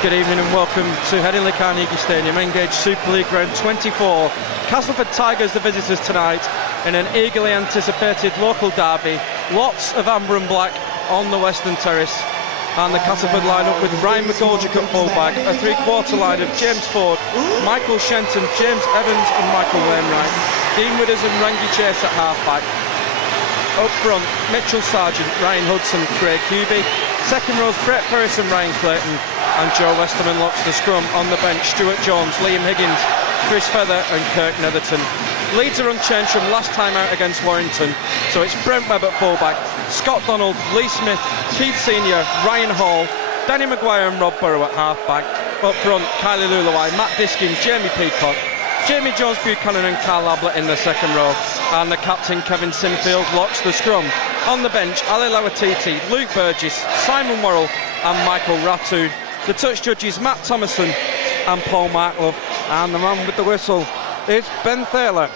Good evening and welcome to Headingley Carnegie Stadium, Engage Super League Round 24. Castleford Tigers the visitors tonight in an eagerly anticipated local derby. Lots of amber and black on the Western Terrace, and the Castleford line-up with Ryan McGoldrick at fullback, a three-quarter line of James Ford, Michael Shenton, James Evans and Michael Wainwright, Dean Withers and Rangi Chase at half-back. Up front, Mitchell Sargent, Ryan Hudson, Craig Hubie. Second rows, Brett Ferris and Ryan Clayton, and Joe Westerman locks the scrum. On the bench, Stuart Jones, Liam Higgins, Chris Feather and Kirk Netherton. Leeds are unchanged from last time out against Warrington, so it's Brent Webb at fullback, Scott Donald, Lee Smith, Keith Senior, Ryan Hall, Danny Maguire and Rob Burrow at half-back. Up front, Kylie Lulawai, Matt Diskin, Jamie Peacock, Jamie Jones-Buchanan and Carl Ablett in the second row, and the captain Kevin Sinfield locks the scrum. On the bench, Ali Lawatiti, Luke Burgess, Simon Worrell and Michael Ratoon. The touch judges Matt Thomason and Paul Marklove, and the man with the whistle is Ben Thaler.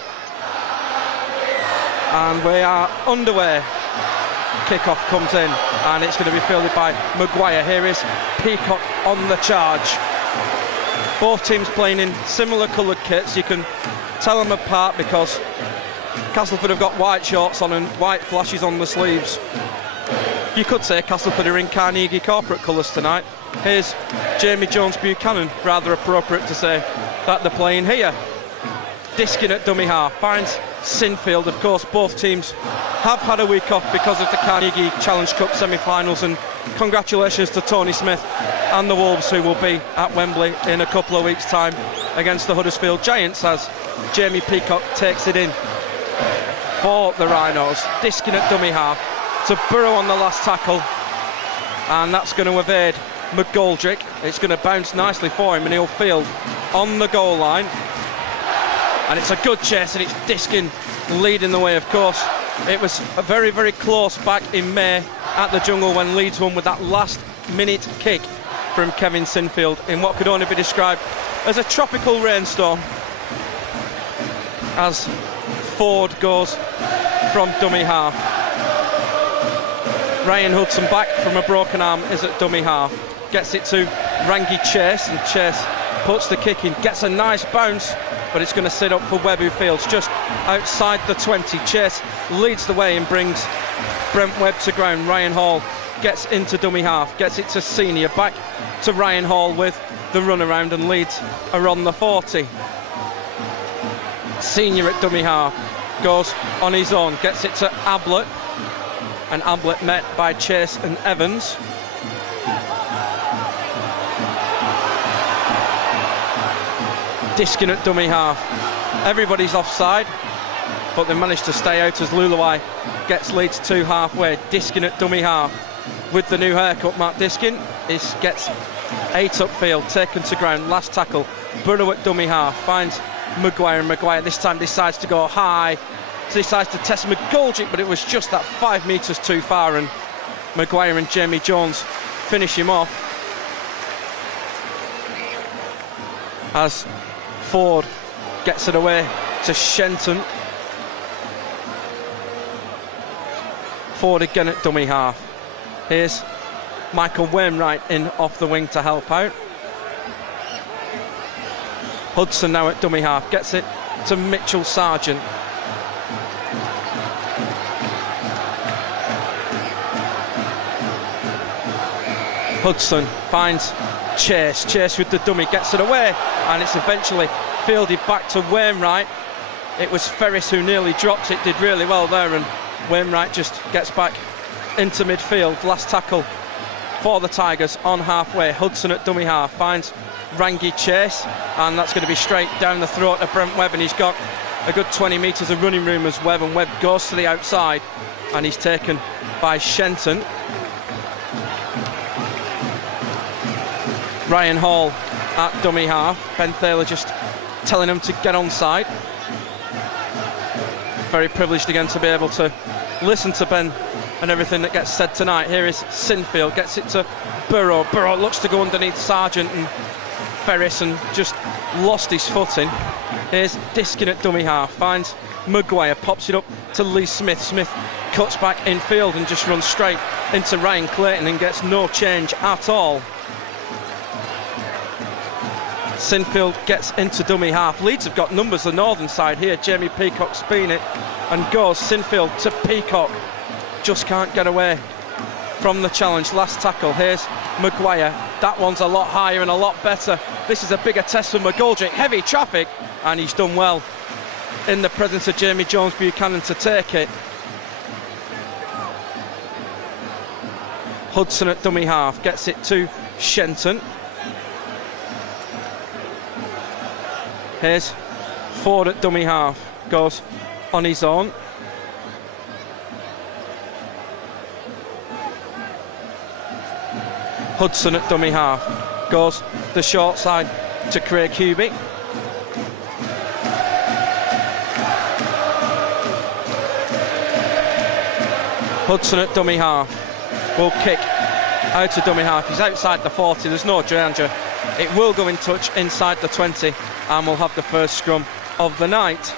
And we are underway. Kick-off comes in and it's going to be fielded by Maguire. Here is Peacock on the charge. Both teams playing in similar coloured kits. You can tell them apart because Castleford have got white shorts on and white flashes on the sleeves. You could say Castleford are in Carnegie corporate colours tonight. Here's Jamie Jones-Buchanan, rather appropriate to say that they're playing here. Diskin at dummy half, finds Sinfield. Of course, both teams have had a week off because of the Carnegie Challenge Cup semi-finals, and congratulations to Tony Smith and the Wolves, who will be at Wembley in a couple of weeks' time against the Huddersfield Giants, as Jamie Peacock takes it in for the Rhinos. Diskin at dummy half to Burrow on the last tackle, and that's going to evade McGoldrick. It's going to bounce nicely for him and he'll field on the goal line, and it's a good chase and it's Diskin leading the way. Of course, it was a very, very close back in May at the Jungle when Leeds won with that last minute kick from Kevin Sinfield in what could only be described as a tropical rainstorm, as Ford goes from dummy half. Ryan Hudson, back from a broken arm, is at dummy half. Gets it to Rangi Chase, and Chase puts the kick in, gets a nice bounce, but it's going to sit up for Webb, who fields just outside the 20. Chase leads the way and brings Brent Webb to ground. Ryan Hall gets into dummy half, gets it to Senior, back to Ryan Hall with the runaround, and Leeds are on the 40. Senior at dummy half goes on his own, gets it to Ablett, and Ablett met by Chase and Evans. Diskin at dummy half. Everybody's offside, but they managed to stay out as Lulawai gets Leeds to halfway. Diskin at dummy half with the new haircut. Matt Diskin gets 8 upfield, taken to ground. Last tackle. Burrow at dummy half finds Maguire, and Maguire this time decides to go high. Decides to test McGoldrick, but it was just that 5 metres too far, and Maguire and Jamie Jones finish him off as Ford gets it away to Shenton. Ford again at dummy half. Here's Michael Wainwright in off the wing to help out. Hudson now at dummy half, gets it to Mitchell Sargent. Hudson finds Chase with the dummy, gets it away, and it's eventually fielded back to Wainwright. It was Ferris who nearly dropped it, did really well there, and Wainwright just gets back into midfield. Last tackle for the Tigers on halfway. Hudson at dummy half finds Rangi Chase, and that's going to be straight down the throat of Brent Webb, and he's got a good 20 metres of running room as Webb, and Webb goes to the outside and he's taken by Shenton. Ryan Hall at dummy half. Ben Thaler just telling him to get on side. Very privileged again to be able to listen to Ben and everything that gets said tonight. Here is Sinfield, gets it to Burrow. Burrow looks to go underneath Sargent and Ferris and just lost his footing. Here's Diskin at dummy half, finds Maguire, pops it up to Lee Smith. Smith cuts back in field and just runs straight into Ryan Clayton and gets no change at all. Sinfield gets into dummy half. Leeds have got numbers the northern side here. Jamie Peacock spinning it and goes. Sinfield to Peacock. Just can't get away from the challenge. Last tackle. Here's Maguire. That one's a lot higher and a lot better. This is a bigger test for McGoldrick. Heavy traffic, and he's done well in the presence of Jamie Jones Buchanan to take it. Hudson at dummy half gets it to Shenton. Here's Ford at dummy half, goes on his own. Hudson at dummy half, goes the short side to Craig Hubie. Hudson at dummy half will kick out of dummy half. He's outside the 40, there's no danger. It will go in touch inside the 20, and we'll have the first scrum of the night.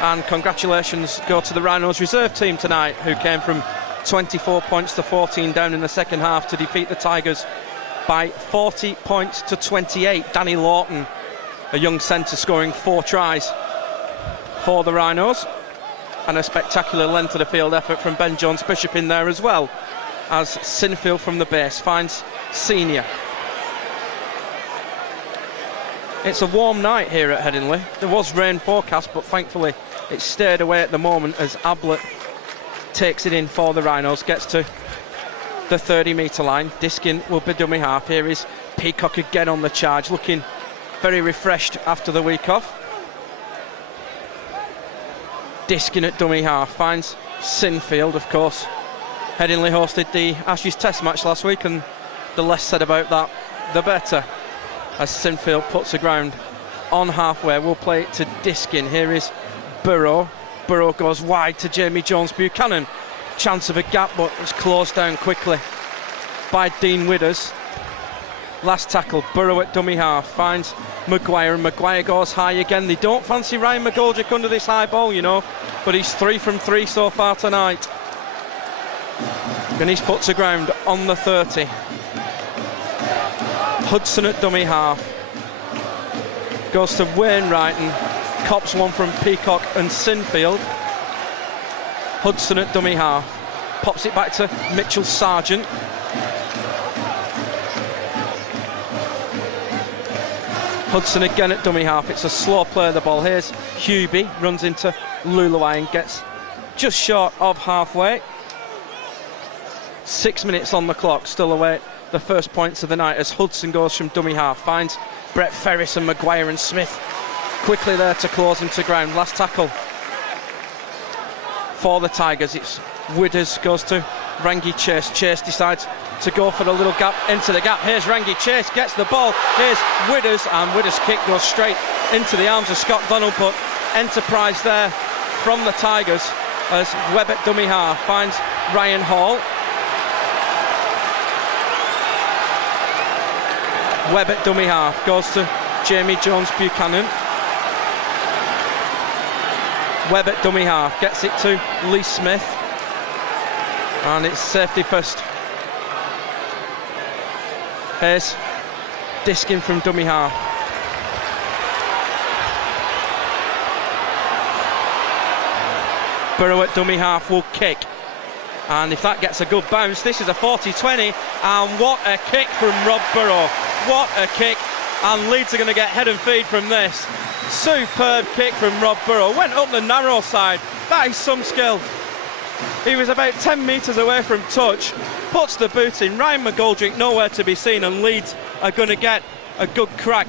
And congratulations go to the Rhinos reserve team tonight, who came from 24 points to 14 down in the second half to defeat the Tigers by 40 points to 28. Danny Lawton, a young centre, scoring 4 tries for the Rhinos, and a spectacular length of the field effort from Ben Jones Bishop in there as well, as Sinfield from the base finds Senior. It's a warm night here at Headingley. There was rain forecast, but thankfully it stayed away at the moment as Ablett takes it in for the Rhinos, gets to the 30-metre line. Diskin will be dummy half. Here is Peacock again on the charge, looking very refreshed after the week off. Diskin at dummy half finds Sinfield, of course. Headingley hosted the Ashes Test match last week, and the less said about that, the better. As Sinfield puts the ground on halfway, we'll play it to Diskin. Here is Burrow. Burrow goes wide to Jamie Jones Buchanan. Chance of a gap, but it's closed down quickly by Dean Widders. Last tackle, Burrow at dummy half finds Maguire, and Maguire goes high again. They don't fancy Ryan McGoldrick under this high ball, you know, but he's 3 from 3 so far tonight. And he's put to ground on the 30. Hudson at dummy half goes to Wainwright and cops one from Peacock and Sinfield. Hudson at dummy half pops it back to Mitchell Sargent. Hudson again at dummy half. It's a slow play of the ball. Here's Hubie, runs into Luluai and gets just short of halfway. 6 minutes on the clock, still await the first points of the night as Hudson goes from dummy half, finds Brett Ferris and Maguire and Smith quickly there to close him to ground. Last tackle for the Tigers. It's Widders goes to Rangi Chase. Chase decides to go for the little gap into the gap. Here's Rangi Chase, gets the ball. Here's Widders, and Widders' kick goes straight into the arms of Scott Donald, but enterprise there from the Tigers as Webb at dummy half finds Ryan Hall. Webb at dummy half goes to Jamie Jones Buchanan. Webb at dummy half gets it to Lee Smith, and it's safety first. Here's Diskin from dummy half. Burrow at dummy half will kick, and if that gets a good bounce, this is a 40-20, and what a kick from Rob Burrow. What a kick, and Leeds are going to get head and feed from this. Superb kick from Rob Burrow. Went up the narrow side. That is some skill. He was about 10 metres away from touch, puts the boot in. Ryan McGoldrick nowhere to be seen, and Leeds are going to get a good crack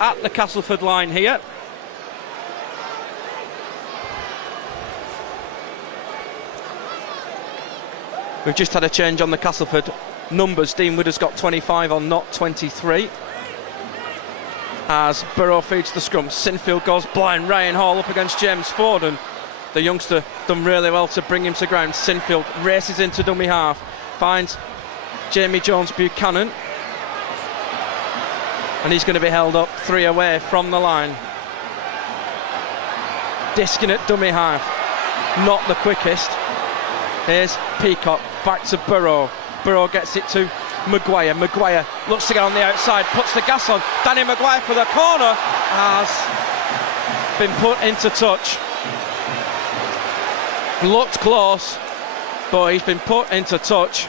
at the Castleford line here. We've just had a change on the Castleford numbers. Dean Wood has got 25 on, not 23. As Burrow feeds the scrum, Sinfield goes blind. Ryan Hall up against James Ford, and the youngster done really well to bring him to ground. Sinfield races into dummy half, finds Jamie Jones Buchanan, and he's going to be held up 3 away from the line. Diskin at dummy half, not the quickest. Here's Peacock, back to Burrow. Burrow gets it to Maguire. Maguire looks to get on the outside, puts the gas on. Danny Maguire for the corner, has been put into touch. Looked close, but he's been put into touch.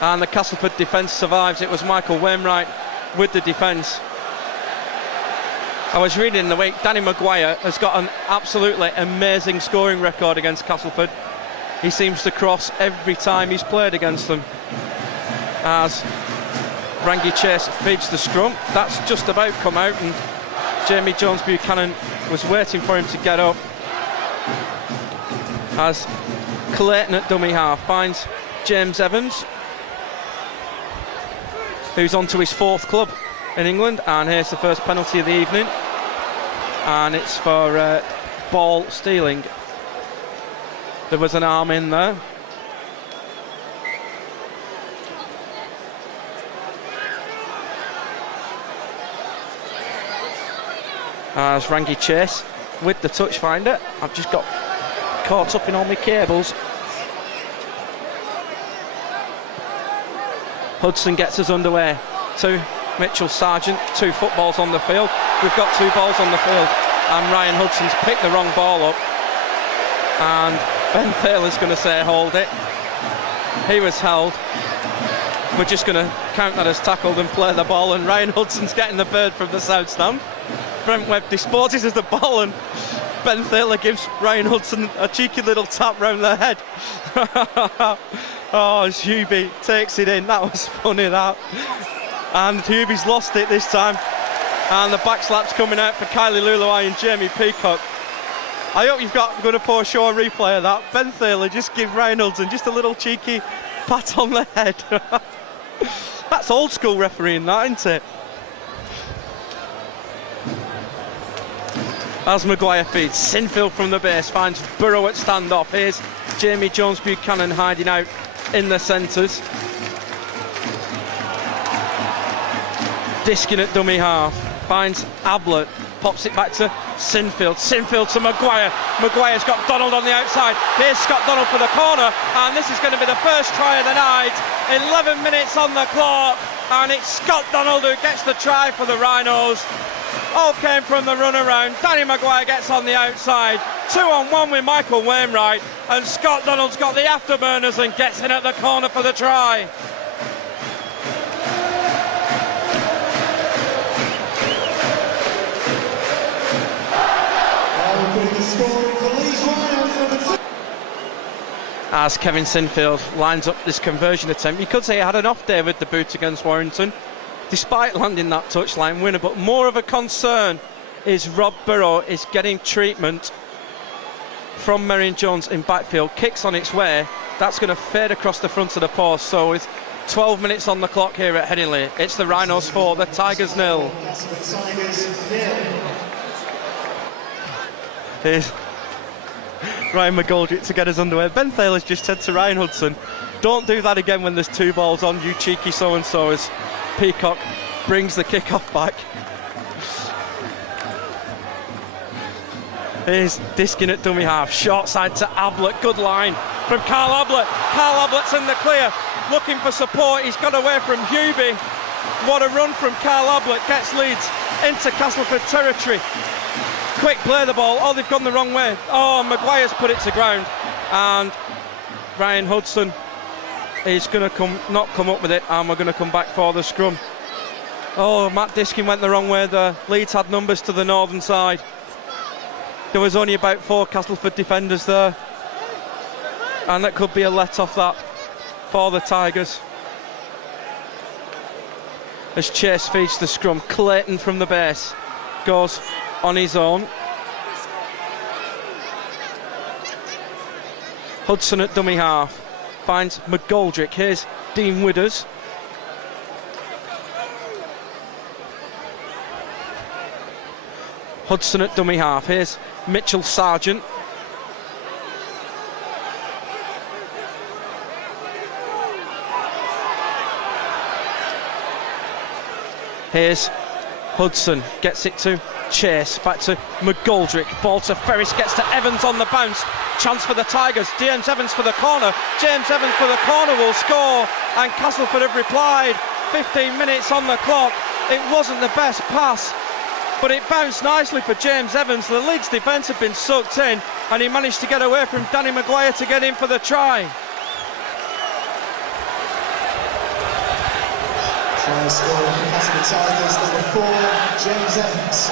And the Castleford defence survives. It was Michael Wainwright with the defence. I was reading in the week, Danny Maguire has got an absolutely amazing scoring record against Castleford. He seems to cross every time he's played against them. As Rangi Chase feeds the scrum, that's just about come out, and Jamie Jones Buchanan was waiting for him to get up. As Clayton at dummy half finds James Evans, who's on to his 4th club in England, and here's the first penalty of the evening, and it's for ball stealing. There was an arm in there. As Rangi Chase with the touch finder. I've just got caught up in all my cables. Hudson gets us underway to Mitchell Sargent. 2 footballs on the field. We've got 2 balls on the field, and Ryan Hudson's picked the wrong ball up, and Ben Thaler's going to say hold it. He was held. We're just going to count that as tackled and play the ball, and Ryan Hudson's getting the bird from the south stand. Brent Webb disposes of the ball, and Ben Thaler gives Ryan Hudson a cheeky little tap round the head. Oh, as Hubie takes it in. That was funny, that. And Hubie's lost it this time, and the back slap's coming out for Kylie Luluai and Jamie Peacock. I hope you've got going to pour show a replay of that. Ben Thaler just give Ryan Hudson just a little cheeky pat on the head. That's old school refereeing, that, isn't it? As Maguire feeds, Sinfield from the base finds Burrow at standoff. Here's Jamie Jones Buchanan hiding out in the centres. Diskin at dummy half finds Ablett, pops it back to Sinfield. Sinfield to Maguire. Maguire's got Donald on the outside. Here's Scott Donald for the corner, and this is going to be the first try of the night. 11 minutes on the clock, and it's Scott Donald who gets the try for the Rhinos. All came from the run around. Danny Maguire gets on the outside. 2-on-1 with Michael Wainwright, and Scott Donald's got the afterburners and gets in at the corner for the try. As Kevin Sinfield lines up this conversion attempt, you could say he had an off day with the boot against Warrington, despite landing that touchline winner. But more of a concern is Rob Burrow is getting treatment from Merrion Jones in backfield. Kicks on its way. That's going to fade across the front of the post. So with 12 minutes on the clock here at Headingley, it's the Rhinos 4, the Tigers 0. Here's Ryan McGoldrick to get us underway. Ben Thaler's just said to Ryan Hudson, don't do that again when there's 2 balls on, you cheeky so-and-so, as Peacock brings the kick-off back. Here's Diskin at dummy half, short side to Ablett, good line from Carl Ablett. Carl Ablett's in the clear, looking for support, he's got away from Hubie. What a run from Carl Ablett, gets Leeds into Castleford territory. Quick play the ball. Oh, they've gone the wrong way. Oh, Maguire's put it to ground, and Ryan Hudson is going to not come up with it, and we're going to come back for the scrum. Oh, Matt Diskin went the wrong way there. Leeds had numbers to the northern side. There was only about 4 Castleford defenders there, and that could be a let off that for the Tigers. As Chase feeds the scrum, Clayton from the base goes on his own. Hudson at dummy half finds McGoldrick. Here's Dean Widders. Hudson at dummy half. Here's Mitchell Sargent. Here's Hudson, gets it to chase back to McGoldrick, ball to Ferris, gets to Evans on the bounce, chance for the Tigers, James Evans for the corner, James Evans for the corner will score, and Castleford have replied. 15 minutes on the clock. It wasn't the best pass, but it bounced nicely for James Evans. The Leeds defence had been sucked in, and he managed to get away from Danny Maguire to get in for the try. Try scoring for Castleford Tigers, number 4, James Evans.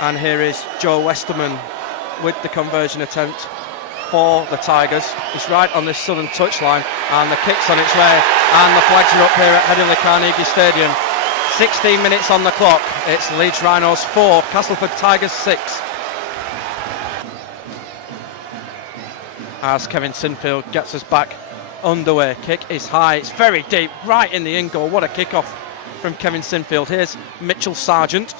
And here is Joe Westerman with the conversion attempt for the Tigers. It's right on this southern touchline, and the kick's on its way, and the flags are up here at Headingley Carnegie Stadium. 16 minutes on the clock. It's Leeds Rhinos 4, Castleford Tigers 6. As Kevin Sinfield gets us back underway. Kick is high, it's very deep, right in the in goal. What a kick-off from Kevin Sinfield. Here's Mitchell Sargent.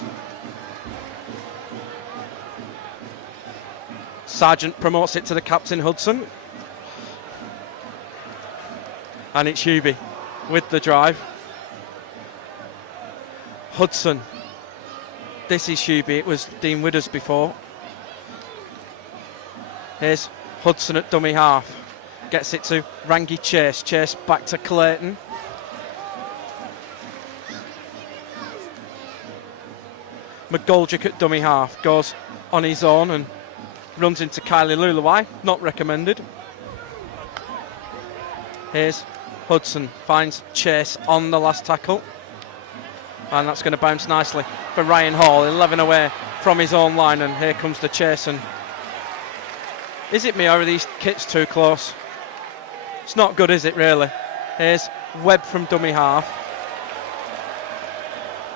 Sargent promotes it to the captain, Hudson. And it's Hubie with the drive. Hudson. This is Hubie, it was Dean Withers before. Here's Hudson at dummy half. Gets it to Rangi Chase. Chase back to Clayton. McGoldrick at dummy half. Goes on his own and runs into Kylie Lulawai. Not recommended. Here's Hudson. Finds Chase on the last tackle. And that's going to bounce nicely for Ryan Hall. 11 away from his own line. And here comes the chase. And is it me, or are these kits too close? It's not good, is it, really? Here's Webb from dummy half.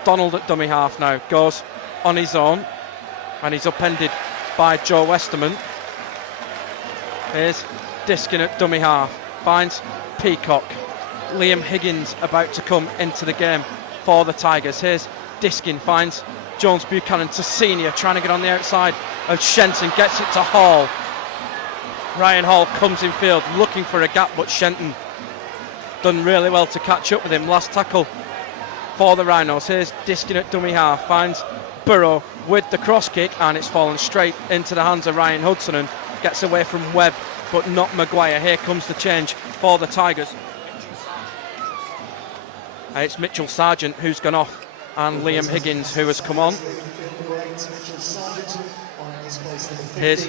Donald at dummy half now. Goes on his own. And he's upended by Joe Westerman. Here's Diskin at dummy half. Finds Peacock. Liam Higgins about to come into the game for the Tigers. Here's Diskin. Finds Jones Buchanan to senior. Trying to get on the outside of Shenton. Gets it to Hall. Ryan Hall comes in field looking for a gap, but Shenton done really well to catch up with him. Last tackle for the Rhinos. Here's Diskin at dummy half. Finds Burrow with the cross kick, and it's fallen straight into the hands of Ryan Hudson and gets away from Webb, but not Maguire. Here comes the change for the Tigers. It's Mitchell Sargent who's gone off, and Liam Higgins who has come on. Here's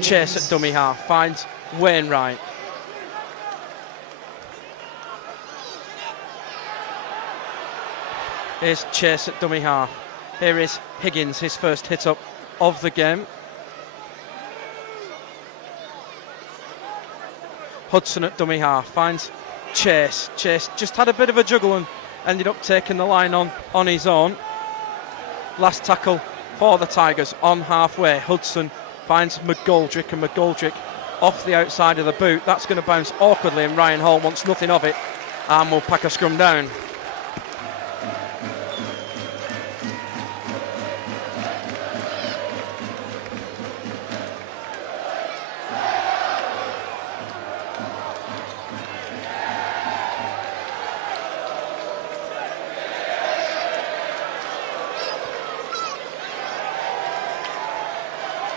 Chase at dummy half. Finds Wainwright. Here's Chase at dummy half. Here is Higgins, his first hit up of the game. Hudson at dummy half. Finds Chase. Chase just had a bit of a juggle and ended up taking the line on his own. Last tackle for the Tigers on halfway. Hudson finds McGoldrick, and McGoldrick off the outside of the boot. That's going to bounce awkwardly, and Ryan Hall wants nothing of it and will pack a scrum down.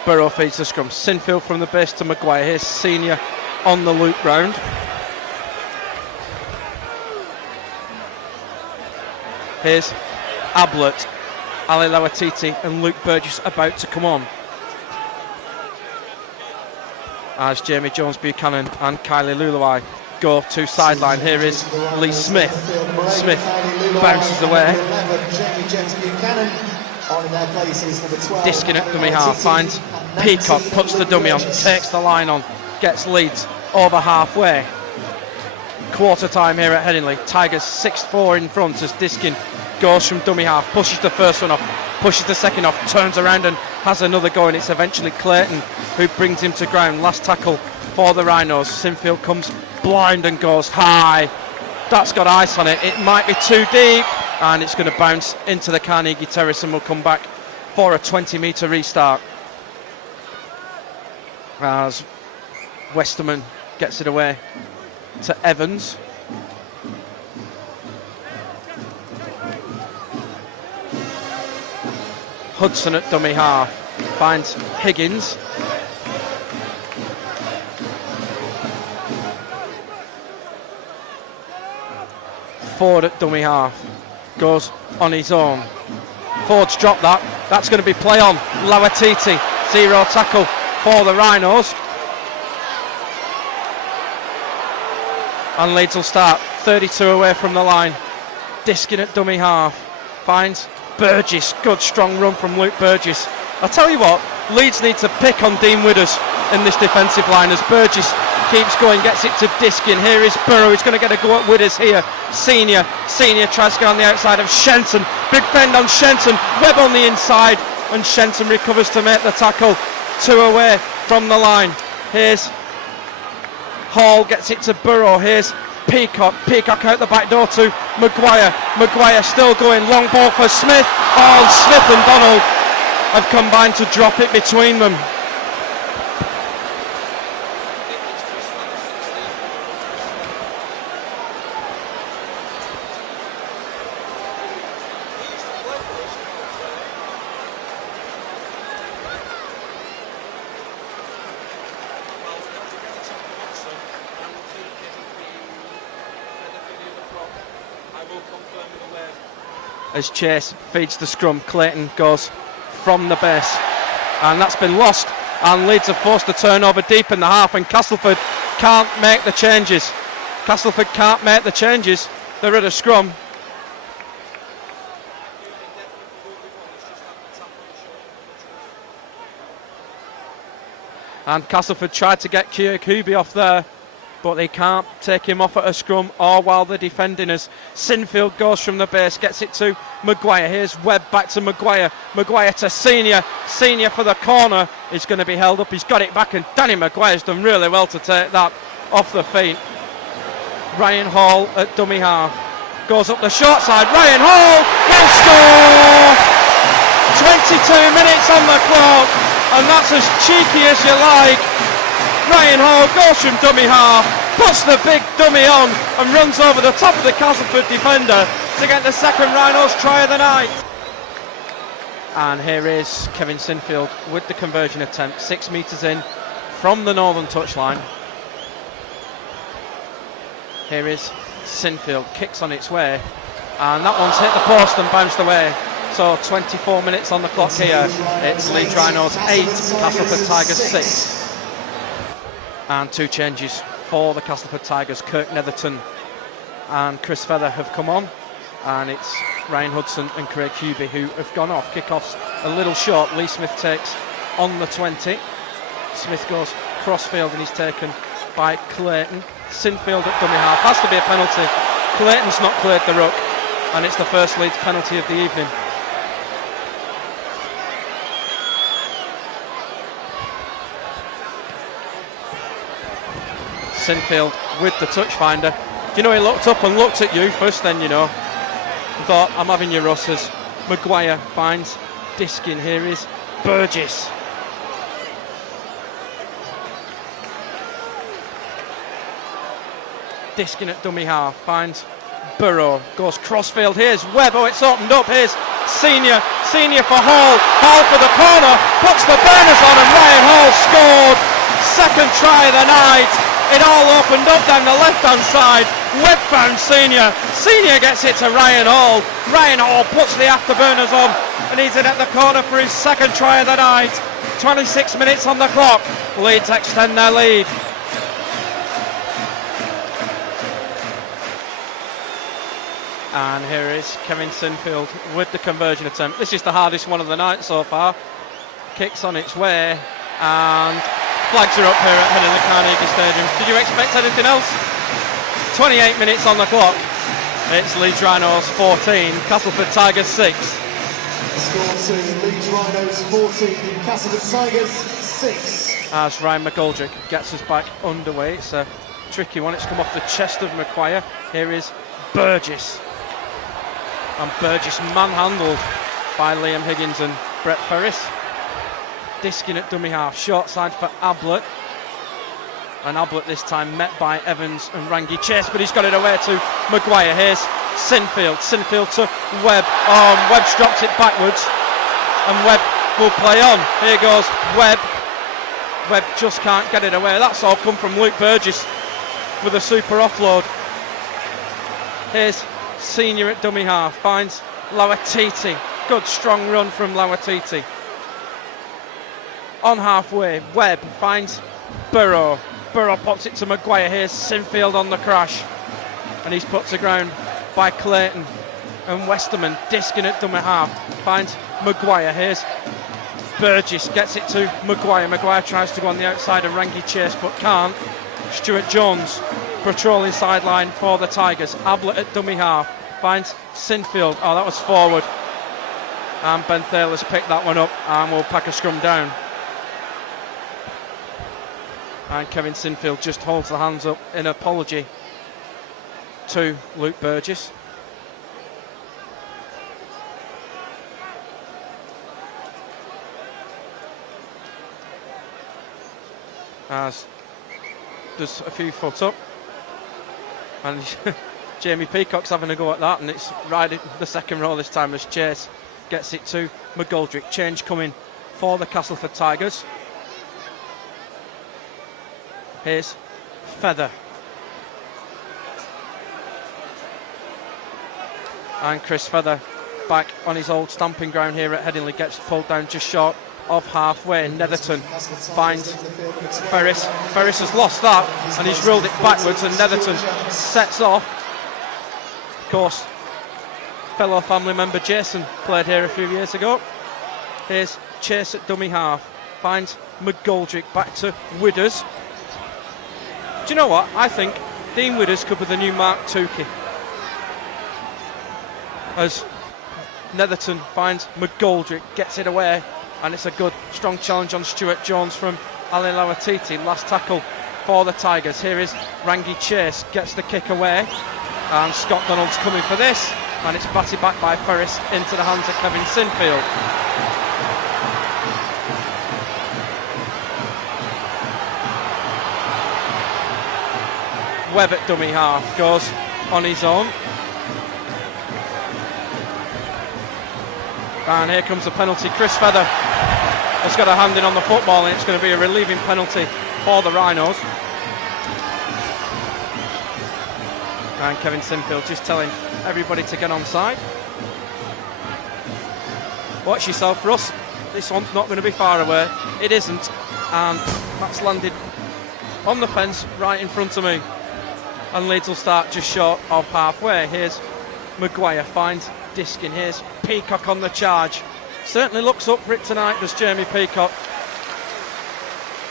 Burrow feeds the scrum. Sinfield from the base to Maguire. Here's Senior on the loop round. Here's Ablett, Ali Lawatiti and Luke Burgess about to come on. As Jamie Jones Buchanan and Kylie Lulawai go to sideline. Here is Lee Smith. Smith bounces away. Diskin at dummy half. Finds Peacock, puts the dummy on, takes the line on, gets Leeds over halfway. Quarter time here at Headingley. Tigers 6-4 in front as Diskin goes from dummy half, pushes the first one off, pushes the second off, turns around and has another go, and it's eventually Clayton who brings him to ground. Last tackle for the Rhinos. Sinfield comes blind and goes high. That's got ice on it. It might be too deep, and it's going to bounce into the Carnegie Terrace, and we'll come back for a 20-metre restart. As Westerman gets it away to Evans. Hudson at dummy half finds Higgins. Ford at dummy half goes on his own. Ford's dropped that. That's going to be play on. Lawatiti, 0 tackle for the Rhinos. And Leeds will start 32 away from the line. Diskin at dummy half finds Burgess. Good strong run from Luke Burgess. I'll tell you what, Leeds need to pick on Dean Widders in this defensive line as Burgess keeps going, gets it to Diskin. Here is Burrow, he's going to get a go at Widders here. Senior tries to get on the outside of Shenton. Big fend on Shenton, Webb on the inside, and Shenton recovers to make the tackle. 2 away from the line. Here's Hall, gets it to Burrow. Here's Peacock out the back door to Maguire still going, long ball for Smith. Oh, Smith and Donald have combined to drop it between them. As Chase feeds the scrum, Clayton goes from the base, and that's been lost, and Leeds are forced to turn over deep in the half, and Castleford can't make the changes. They're at a scrum. And Castleford tried to get Kubi off there, but they can't take him off at a scrum or while they're defending us. Sinfield goes from the base, gets it to Maguire. Here's Webb back to Maguire. Maguire to Senior. Senior for the corner is going to be held up. He's got it back, and Danny Maguire's done really well to take that off the feet. Ryan Hall at dummy half. Goes up the short side. Ryan Hall will score! 22 minutes on the clock, and that's as cheeky as you like. Ryan Hall goes from dummy half, puts the big dummy on, and runs over the top of the Castleford defender to get the second Rhinos try of the night. And here is Kevin Sinfield with the conversion attempt, 6 metres in from the northern touchline. Here is Sinfield, kicks on its way, and that one's hit the post and bounced away. So 24 minutes on the clock here. It's Leeds Rhinos 8, Castleford Tigers 6. And 2 changes for the Castleford Tigers. Kirk Netherton and Chris Feather have come on, and it's Ryan Hudson and Craig Hubie who have gone off. Kickoff's a little short. Lee Smith takes on the 20. Smith goes crossfield and he's taken by Clayton. Sinfield at dummy half. Has to be a penalty. Clayton's not cleared the ruck, and it's the first Leeds penalty of the evening. Sinfield with the touch finder. He looked up and looked at you first, then he thought, I'm having your Russes. Maguire finds Diskin. Here is Burgess. Diskin at dummy half finds Burrow, goes crossfield. Here's Webb. Oh, it's opened up. Here's Senior for Hall. Hall for the corner, puts the burners on, and Ryan Hall scored. Second try of the night. It all opened up down the left-hand side. Webb found Senior. Senior gets it to Ryan Hall. Ryan Hall puts the afterburners on, and he's in at the corner for his second try of the night. 26 minutes on the clock. Leeds extend their lead. And here is Kevin Sinfield with the conversion attempt. This is the hardest one of the night so far. Kicks on its way, and flags are up here at head of the Carnegie Stadium. Did you expect anything else? 28 minutes on the clock. It's Leeds Rhinos 14, Castleford Tigers 6. Score to Leeds Rhinos 14, Castleford Tigers 6. As Ryan McGoldrick gets us back underway. It's a tricky one. It's come off the chest of Maguire. Here is Burgess. And Burgess manhandled by Liam Higgins and Brett Ferris. Diskin at dummy half, short side for Ablett. And Ablett this time met by Evans and Rangi Chase, but he's got it away to Maguire. Here's Sinfield to Webb. Webb's dropped it backwards. and Webb will play on. Here goes Webb. Webb just can't get it away. That's all come from Luke Burgess with a super offload. Here's Senior at dummy half, finds Lawatiti. Good strong run from Lawatiti. On halfway, Webb finds Burrow. Burrow pops it to Maguire. Here's Sinfield on the crash, and he's put to ground by Clayton. And Westerman disking at dummy half, finds Maguire. Here's Burgess, gets it to Maguire. Maguire tries to go on the outside of Rangi Chase but can't. Stuart Jones patrolling sideline for the Tigers. Ablett at dummy half, finds Sinfield. Oh, that was forward. And Ben Thaler's picked that one up and will pack a scrum down. And Kevin Sinfield just holds the hands up in apology to Luke Burgess. As there's a few foot up, and Jamie Peacock's having a go at that, and it's right in the second row this time as Chase gets it to McGoldrick. Change coming for the Castleford Tigers. Here's Feather. And Chris Feather back on his old stamping ground here at Headingley, gets pulled down just short of halfway. Netherton finds Ferris. Ferris has lost that and he's rolled it backwards, and Netherton sets off. Of course, fellow family member Jason played here a few years ago. Here's Chase at dummy half, finds McGoldrick back to Widders. Do you know what? I think Dean Widders could be the new Mark Tukey. As Netherton finds McGoldrick, gets it away, and it's a good strong challenge on Stuart Jones from Ali Lawatiti. Last tackle for the Tigers. Here is Rangi Chase, gets the kick away, and Scott Donald's coming for this, and it's batted back by Ferris into the hands of Kevin Sinfield. Webb at dummy half goes on his own, and here comes the penalty. Chris Feather has got a hand in on the football, and it's going to be a relieving penalty for the Rhinos. And Kevin Sinfield just telling everybody to get on side. Watch yourself, Russ, this one's not going to be far away. It isn't, and that's landed on the fence right in front of me, and Leeds will start just short of halfway. Here's Maguire, finds Diskin. Here's Peacock on the charge. Certainly looks up for it tonight, does Jamie Peacock.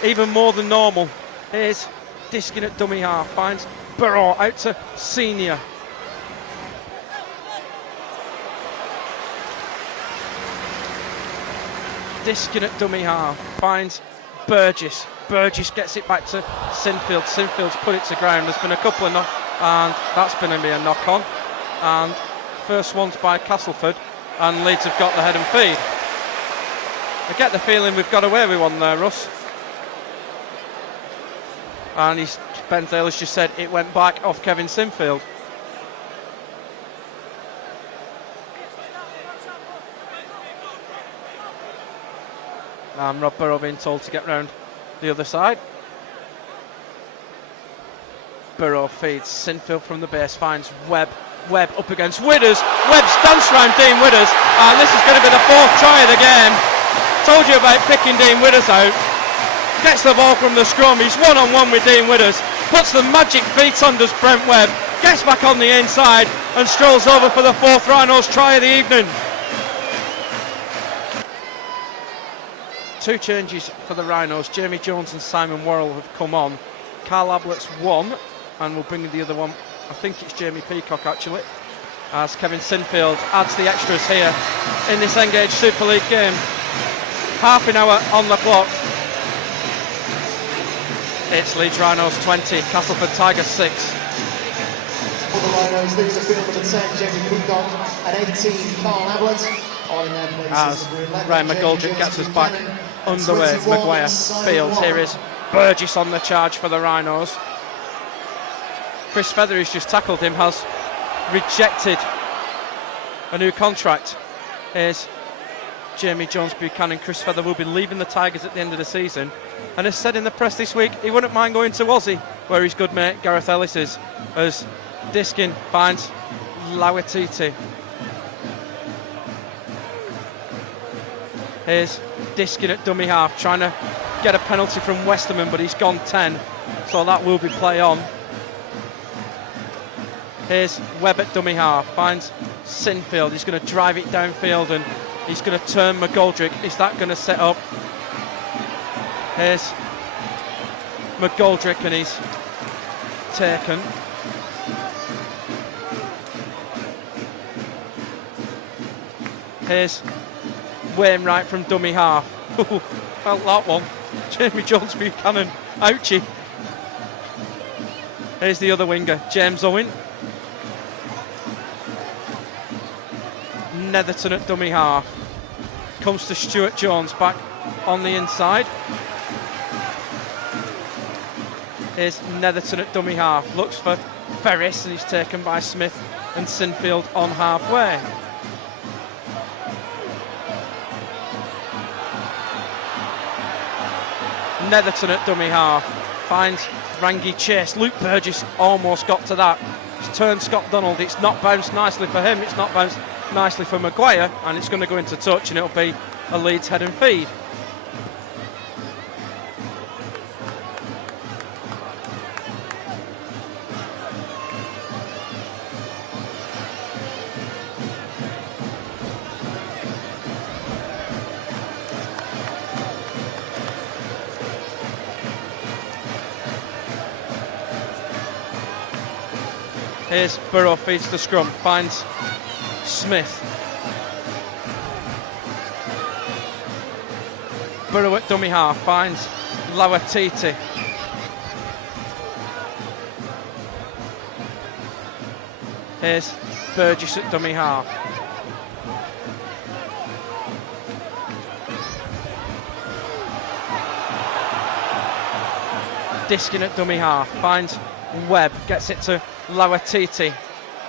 Even more than normal. Here's Diskin at dummy half, finds Burrow out to Senior. Diskin at dummy half, finds Burgess. Burgess gets it back to Sinfield. Sinfield's put it to ground. There's been a couple of and that's been a knock on. And first one's by Castleford, and Leeds have got the head and feed. I get the feeling we've got away with one there, Russ. And Ben Thaler's just said it went back off Kevin Sinfield. And Rob Burrow being told to get round the other side. Burrow feeds Sinfield from the base, finds Webb. Webb up against Widders. Webb stamps round Dean Widders, and this is going to be the fourth try of the game. Told you about picking Dean Widders out. Gets the ball from the scrum. He's one-on-one with Dean Widders. Puts the magic feet on, does Brent Webb. Gets back on the inside and strolls over for the fourth Rhinos try of the evening. Two changes for the Rhinos. Jamie Jones and Simon Worrell have come on. Carl Ablett's one, and we'll bring the other one. I think it's Jamie Peacock actually, as Kevin Sinfield adds the extras here in this Engage Super League game. Half an hour on the clock. It's Leeds Rhinos 20, Castleford Tigers 6. For the Rhinos, there's a field of 10, Jamie Peacock, and 18, Carl Ablett. As Ryan McGoldrick gets us back underway, Maguire fields. Here is Burgess on the charge for the Rhinos. Chris Feather, who's just tackled him, has rejected a new contract. Here's Jamie Jones-Buchanan, Chris Feather, will be leaving the Tigers at the end of the season, and has said in the press this week he wouldn't mind going to Aussie, where his good mate Gareth Ellis is, as Diskin finds Lauatiti. Here's Diskin at dummy half, trying to get a penalty from Westerman, but he's gone 10, so that will be play on. Here's Webb at dummy half, finds Sinfield, he's going to drive it downfield and he's going to turn McGoldrick. Is that going to set up? Here's McGoldrick and he's taken. Here's Wainwright from dummy half. Felt that one. Jamie Jones-Buchanan. Ouchie. Here's the other winger, James Owen. Netherton at dummy half. Comes to Stuart Jones back on the inside. Here's Netherton at dummy half. Looks for Ferris and he's taken by Smith and Sinfield on halfway. Netherton at dummy half. Finds Rangi Chase. Luke Burgess almost got to that. It's turned Scott Donald. It's not bounced nicely for him. It's not bounced nicely for Maguire, and it's going to go into touch and it'll be a Leeds head and feed. Here's Burrow, feeds the scrum, finds Smith. Burrow at dummy half, finds Lauatiti. Here's Burgess at dummy half. Diskin at dummy half, finds Webb, gets it to Lauatiti.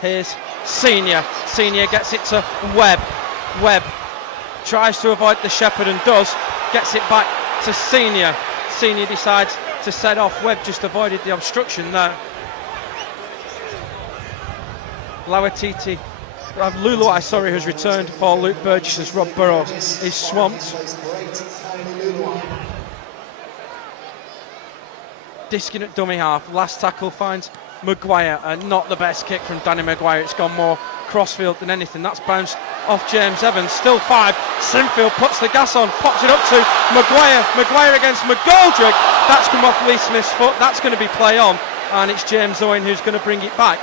Here's Senior. Senior gets it to Webb. Webb tries to avoid the Shepherd and does. Gets it back to Senior. Senior decides to set off. Webb just avoided the obstruction there. Lauatiti. Luluai, sorry, has returned for Luke Burgess as Rob Burrow is swamped. Diskin at dummy half. Last tackle finds Maguire, and not the best kick from Danny Maguire. It's gone more crossfield than anything. That's bounced off James Evans. Still 5. Sinfield puts the gas on, pops it up to Maguire. Maguire against McGoldrick. That's come off Lee Smith's foot. That's going to be play on, and it's James Owen who's going to bring it back.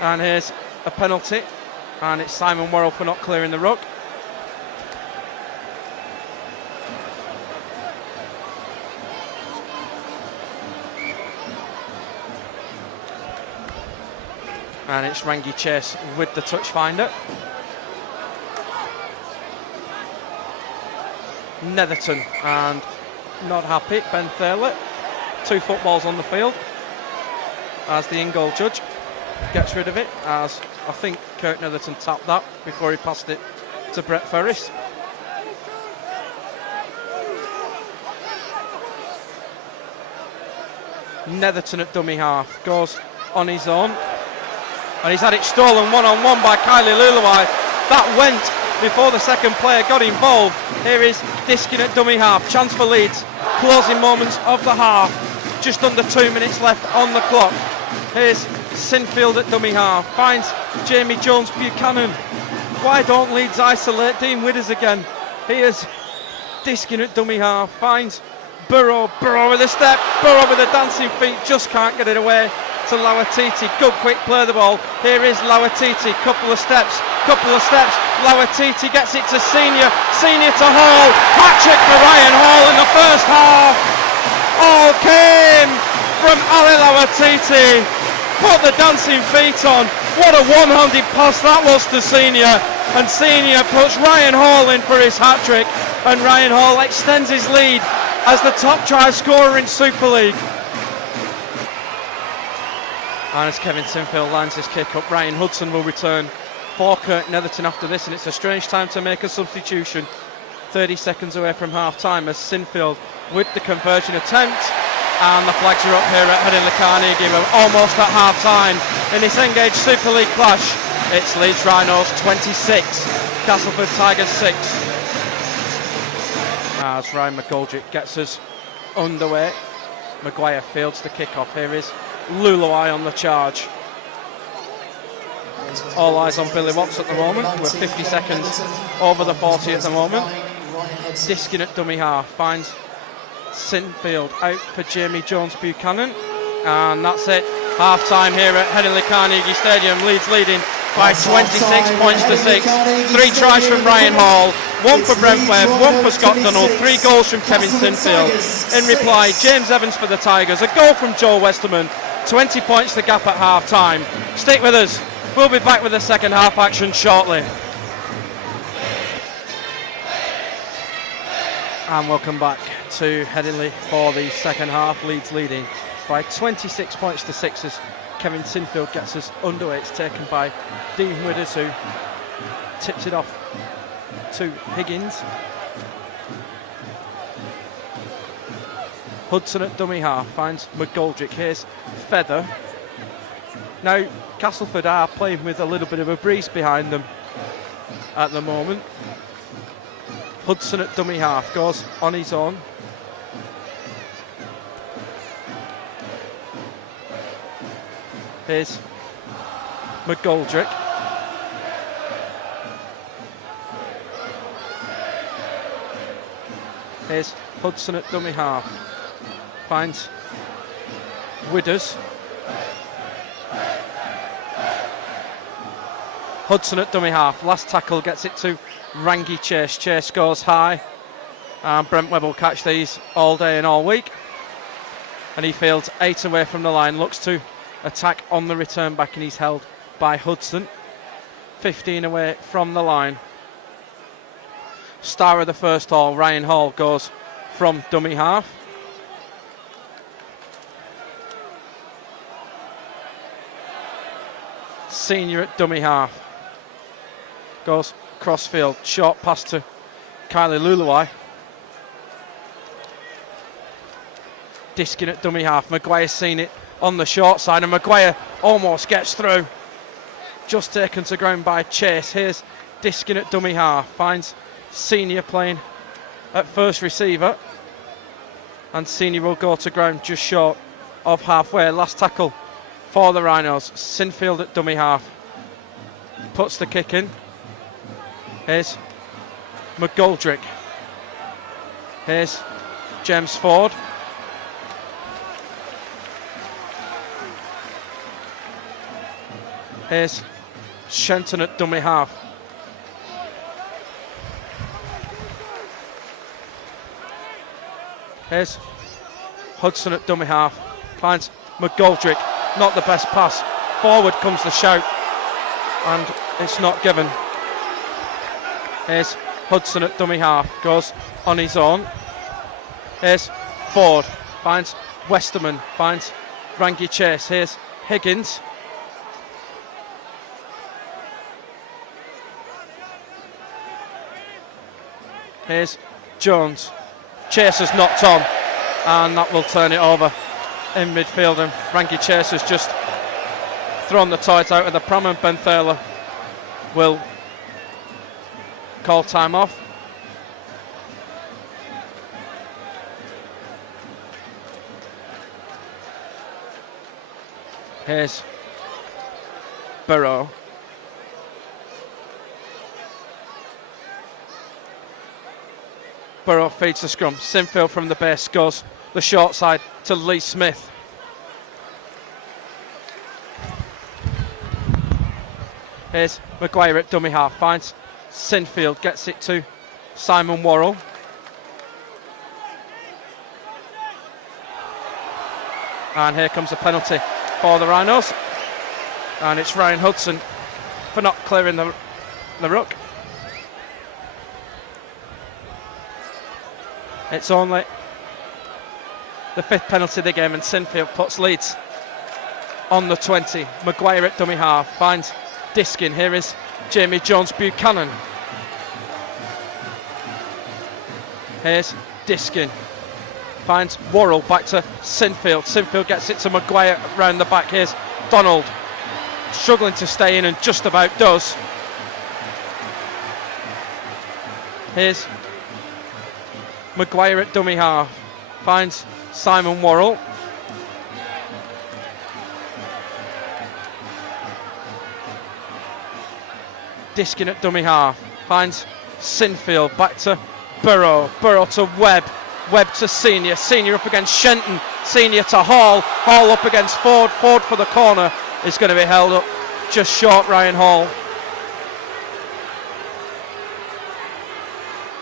And here's a penalty, and it's Simon Worrell for not clearing the ruck. And it's Rangi Chase with the touch finder. Netherton, and not happy, Ben Thaler. 2 footballs on the field as the in-goal judge gets rid of it, as I think Kirk Netherton tapped that before he passed it to Brett Ferris. Netherton at dummy half, goes on his own. And he's had it stolen one-on-one by Kylie Luluai. That went before the second player got involved. Here is Diskin at dummy half. Chance for Leeds. Closing moments of the half. Just under 2 minutes left on the clock. Here's Sinfield at dummy half. Finds Jamie Jones-Buchanan. Why don't Leeds isolate Dean Withers again? Here's Diskin at dummy half. Finds Burrow. Burrow with a step. Burrow with the dancing feet. Just can't get it away to Lauatiti. Good quick play of the ball. Here is Lauatiti. Couple of steps. Lauatiti gets it to Senior. Senior to Hall. Hat-trick for Ryan Hall in the first half. All came from Ali Lauatiti. Put the dancing feet on. What a one-handed pass that was to Senior. And Senior puts Ryan Hall in for his hat-trick. And Ryan Hall extends his lead as the top try scorer in Super League. And as Kevin Sinfield lines his kick up, Ryan Hudson will return for Kirk Netherton after this, and it's a strange time to make a substitution. 30 seconds away from half-time as Sinfield with the conversion attempt, and the flags are up here at Headingley Carnegie. We're almost at half-time in this Engage Super League clash. It's Leeds Rhinos 26, Castleford Tigers 6. As Ryan McGoldrick gets us underway, Maguire fields the kick-off. Here is Luluai on the charge. All eyes on Billy Watts at the moment. We're 50 seconds over the 40 at the moment. Diskin at dummy half, finds Sinfield out for Jamie Jones-Buchanan, and that's it. Half time here at Headingley Carnegie Stadium. Leeds leading by 26 points to 6. 3 tries from Ryan Hall, 1 for Brent Webb, 1 for Scott Donald, 3 goals from Kevin Sinfield. In reply, James Evans for the Tigers, a goal from Joel Westerman. 20 points the gap at half time. Stick with us. We'll be back with the second half action shortly. And welcome back to Headingley for the second half. Leeds leading by 26 points to 6 as Kevin Sinfield gets us underway. It's taken by Dean Widders, who tips it off to Higgins. Hudson at dummy half finds McGoldrick. Here's Feather. Now Castleford are playing with a little bit of a breeze behind them at the moment. Hudson at dummy half goes on his own. Here's McGoldrick. Here's Hudson at dummy half. Finds Widders. Hudson at dummy half. Last tackle gets it to Rangi Chase. Chase goes high. And Brent Webb will catch these all day and all week. And he fields 8 away from the line. Looks to attack on the return back, and he's held by Hudson. 15 away from the line. Star of the first haul, Ryan Hall, goes from dummy half. Senior at dummy half. Goes crossfield, short pass to Kylie Luluai. Diskin at dummy half. Maguire's seen it on the short side, and Maguire almost gets through. Just taken to ground by Chase. Here's Diskin at dummy half. Finds Senior playing at first receiver, and Senior will go to ground just short of halfway. Last tackle for the Rhinos. Sinfield at dummy half. Puts the kick in. Here's McGoldrick. Here's James Ford. Here's Shenton at dummy half. Here's Hudson at dummy half. Finds McGoldrick. Not the best pass. Forward comes the shout, and it's not given. Here's Hudson at dummy half. Goes on his own. Here's Ford. Finds Westerman. Finds Rangi Chase. Here's Higgins. Here's Jones. Chase has knocked on, and that will turn it over in midfield, and Rangi Chase has just thrown the toys out of the pram, and Ben Thaler will call time off. Here's Burrow. Burrow feeds the scrum. Sinfield from the base goes the short side to Lee Smith. Here's Maguire at dummy half. Finds Sinfield. Gets it to Simon Worrell. And here comes a penalty for the Rhinos. And it's Ryan Hudson for not clearing the ruck. It's only the 5th penalty of the game, and Sinfield puts Leeds on the 20. Maguire at dummy half finds Diskin. Here is Jamie Jones Buchanan. Here's Diskin. Finds Worrell, back to Sinfield. Sinfield gets it to Maguire round the back. Here's Donald. Struggling to stay in and just about does. Here's Maguire at dummy half. Finds Simon Worrell. Diskin at dummy half. Finds Sinfield. Back to Burrow. Burrow to Webb. Webb to Senior. Senior up against Shenton. Senior to Hall. Hall up against Ford. Ford for the corner is going to be held up just short. Ryan Hall.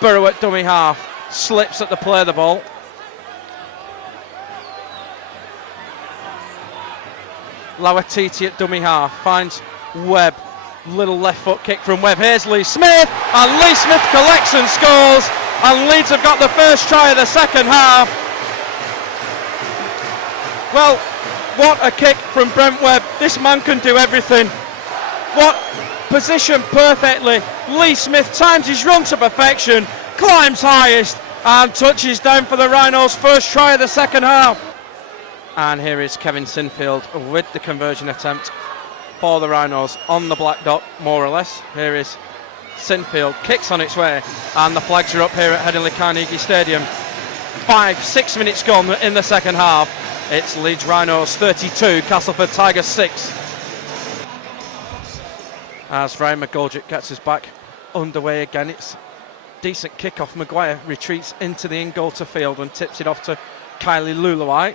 Burrow at dummy half. Slips at the play of the ball. Lawatiti at dummy half. Finds Webb. Little left foot kick from Webb. Here's Lee Smith. And Lee Smith collects and scores. And Leeds have got the first try of the second half. Well, what a kick from Brent Webb. This man can do everything. What position perfectly. Lee Smith times his run to perfection, climbs highest and touches down for the Rhinos' first try of the second half. And here is Kevin Sinfield with the conversion attempt for the Rhinos on the black dot, more or less. Here is Sinfield, kicks on its way, and the flags are up here at Headingley Carnegie Stadium. 5-6 minutes gone in the second half. It's Leeds Rhinos 32, Castleford Tigers 6. As Ryan McGoldrick gets us back underway again, it's decent kick-off. Maguire retreats into the in-goal to field and tips it off to Kylie Luluai.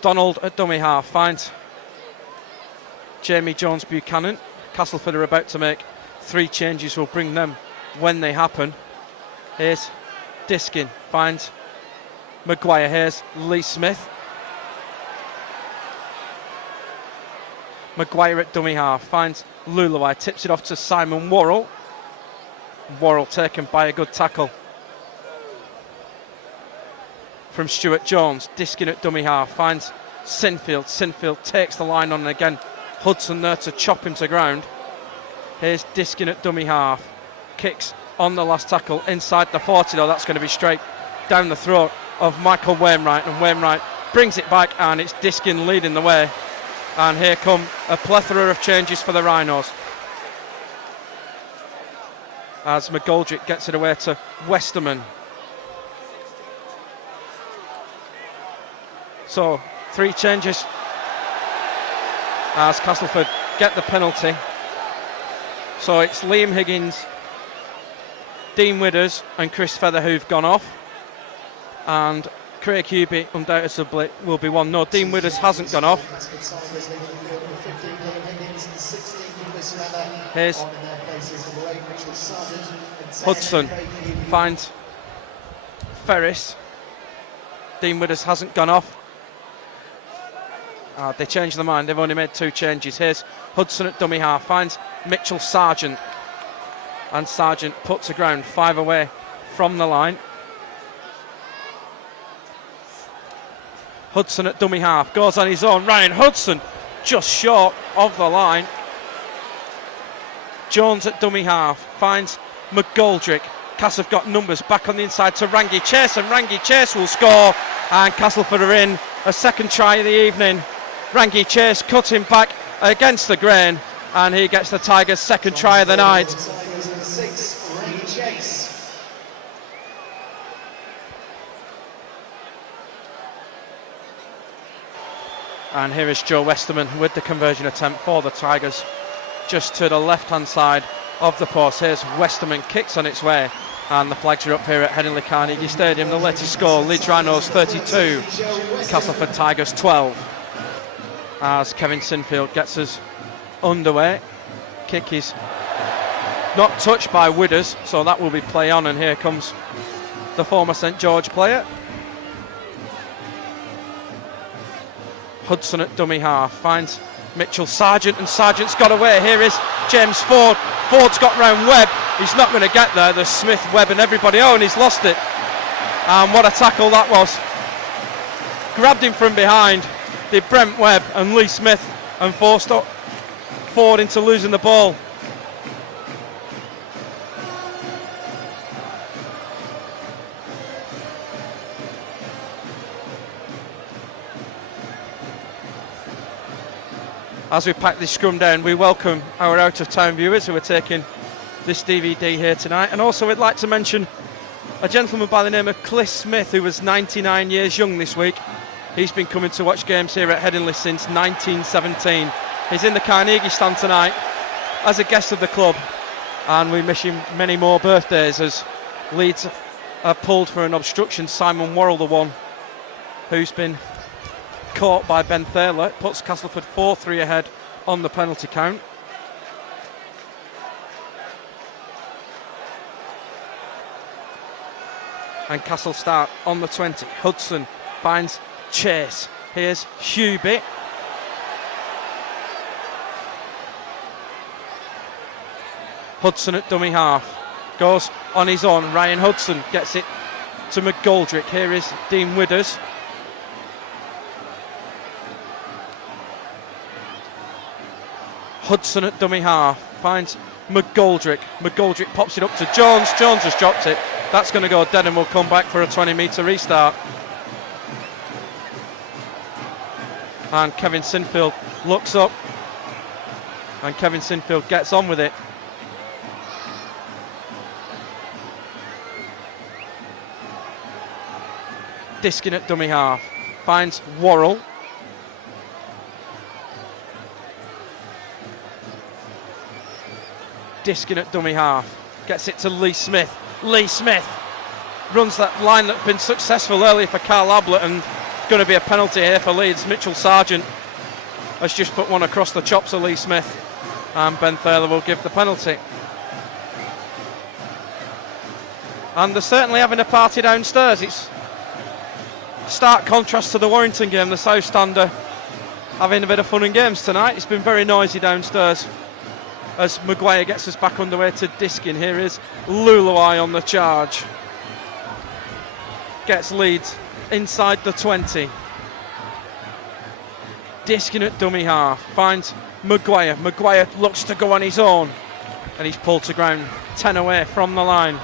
Donald at dummy half finds Jamie Jones Buchanan. Castleford are about to make 3 changes. We'll bring them when they happen. Here's Diskin, finds Maguire. Here's Lee Smith. Maguire at dummy half finds Luluai, tips it off to Simon Worrell. Worrell taken by a good tackle from Stuart Jones. Diskin at dummy half finds Sinfield. Sinfield takes the line on, and again Hudson there to chop him to ground. Here's Diskin at dummy half, kicks on the last tackle inside the 40 though. That's going to be straight down the throat of Michael Wainwright, and Wainwright brings it back, and it's Diskin leading the way. And here come a plethora of changes for the Rhinos as McGoldrick gets it away to Westerman. So 3 changes as Castleford get the penalty. So it's Liam Higgins, Dean Withers and Chris Feather who've gone off, and Craig Hubie undoubtedly will be one. No, Dean Withers hasn't gone off. Here's Hudson, finds Ferris. Dean Withers hasn't gone off. They changed their mind, they've only made 2 changes. Here's Hudson at dummy half, finds Mitchell Sargent, and Sargent puts the ground 5 away from the line. Hudson at dummy half, goes on his own. Ryan Hudson just short of the line. Jones at dummy half, finds McGoldrick. Cass have got numbers back on the inside to Rangi Chase, and Rangi Chase will score, and Castleford are in a second try of the evening. Rangi Chase cutting back against the grain, and he gets the Tigers' second try of the night. And here is Joe Westerman with the conversion attempt for the Tigers, just to the left-hand side of the post. Here's Westerman, kicks on its way, and the flags are up here at Headingley Carnegie Stadium. The latest score, Leeds Rhinos 32, Castleford Tigers 12. As Kevin Sinfield gets us underway. Kick is not touched by Withers, so that will be play on, and here comes the former St George player. Hudson at dummy half, finds Mitchell Sargent, and Sargent's got away. Here is James Ford. Ford's got round Webb. He's not going to get there. There's Smith, Webb and everybody. Oh, and he's lost it. And what a tackle that was. Grabbed him from behind did Brent Webb and Lee Smith and forced Ford into losing the ball. As we pack this scrum down, we welcome our out-of-town viewers who are taking this DVD here tonight. And also we'd like to mention a gentleman by the name of Cliff Smith, who was 99 years young this week. He's been coming to watch games here at Headingley since 1917. He's in the Carnegie stand tonight as a guest of the club, and we wish him many more birthdays as Leeds are pulled for an obstruction. Simon Worrell, the one who's been caught by Ben Thaler, puts Castleford 4-3 ahead on the penalty count. And Castle start on the 20. Hudson finds Chase. Here's Hubie. Hudson at dummy half. Goes on his own. Ryan Hudson gets it to McGoldrick. Here is Dean Widders. Hudson at dummy half. Finds McGoldrick. McGoldrick pops it up to Jones. Jones has dropped it. That's going to go dead and will come back for a 20-metre restart. And Kevin Sinfield looks up. And Kevin Sinfield gets on with it. Diskin at dummy half. Finds Worrell. Diskin at dummy half. Gets it to Lee Smith. Lee Smith runs that line that's been successful earlier for Carl Ablett, and it's going to be a penalty here for Leeds. Mitchell Sargent has just put one across the chops of Lee Smith, and Ben Thaler will give the penalty. And they're certainly having a party downstairs. It's stark contrast to the Warrington game. The South Stand are having a bit of fun and games tonight. It's been very noisy downstairs. As Maguire gets us back underway to Diskin. Here is Luluai on the charge. Gets Leeds inside the 20. Diskin at dummy half. Finds Maguire. Maguire looks to go on his own. And he's pulled to ground. 10 away from the line.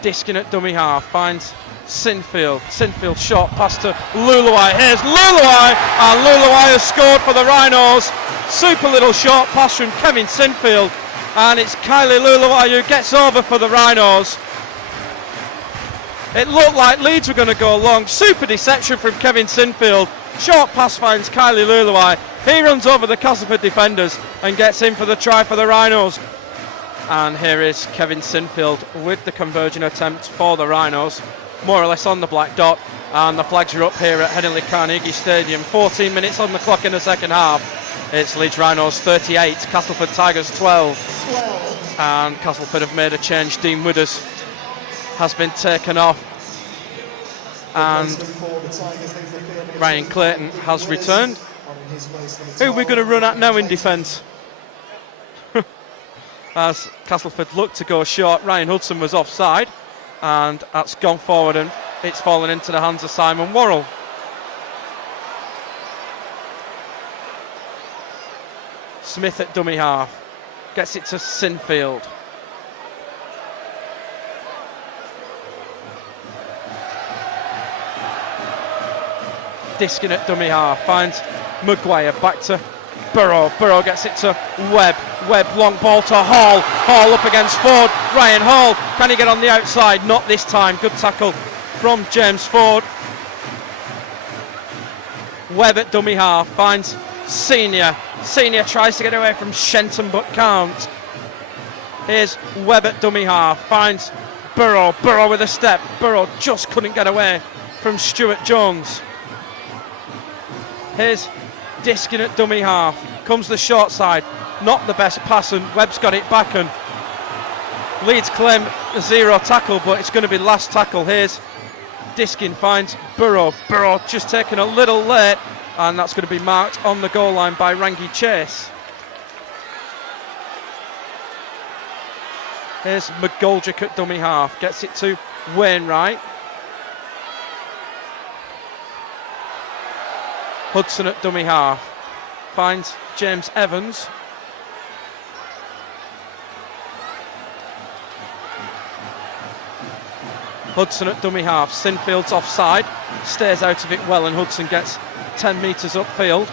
Diskin at dummy half. Finds Sinfield. Sinfield short pass to Luluai. Here's Luluai, and Luluai has scored for the Rhinos. Super little short pass from Kevin Sinfield, and it's Kylie Luluai who gets over for the Rhinos. It looked like Leeds were going to go long. Super deception from Kevin Sinfield. Short pass finds Kylie Luluai. He runs over the Castleford defenders and gets in for the try for the Rhinos. And here is Kevin Sinfield with the conversion attempt for the Rhinos. More or less on the black dot, and the flags are up here at Headingley Carnegie Stadium. 14 minutes on the clock in the second half. It's Leeds Rhinos 38, Castleford Tigers 12. And Castleford have made a change. Dean Widders has been taken off, and Ryan Clayton has returned. Who are we going to run at now in defence? As Castleford looked to go short, Ryan Hudson was offside, and that's gone forward and it's fallen into the hands of Simon Worrell. Smith at dummy half. Gets it to Sinfield. Diskin at dummy half. Finds Maguire. Back to Burrow. Burrow gets it to Webb. Webb, long ball to Hall. Hall up against Ford. Ryan Hall. Can he get on the outside? Not this time. Good tackle from James Ford. Webb at dummy half. Finds Senior. Senior tries to get away from Shenton but can't. Here's Webb at dummy half. Finds Burrow. Burrow with a step. Burrow just couldn't get away from Stuart Jones. Here's Diskin at dummy half. Comes the short side. Not the best pass, and Webb's got it back, and Leeds claim a zero tackle, but it's going to be last tackle. Here's Diskin. Finds Burrow. Burrow just taken a little late, and that's going to be marked on the goal line by Rangi Chase. Here's McGoldrick at dummy half. Gets it to Wainwright. Hudson at dummy half. Finds James Evans. Hudson at dummy half. Sinfield's offside. Stays out of it well, and Hudson gets 10 metres upfield.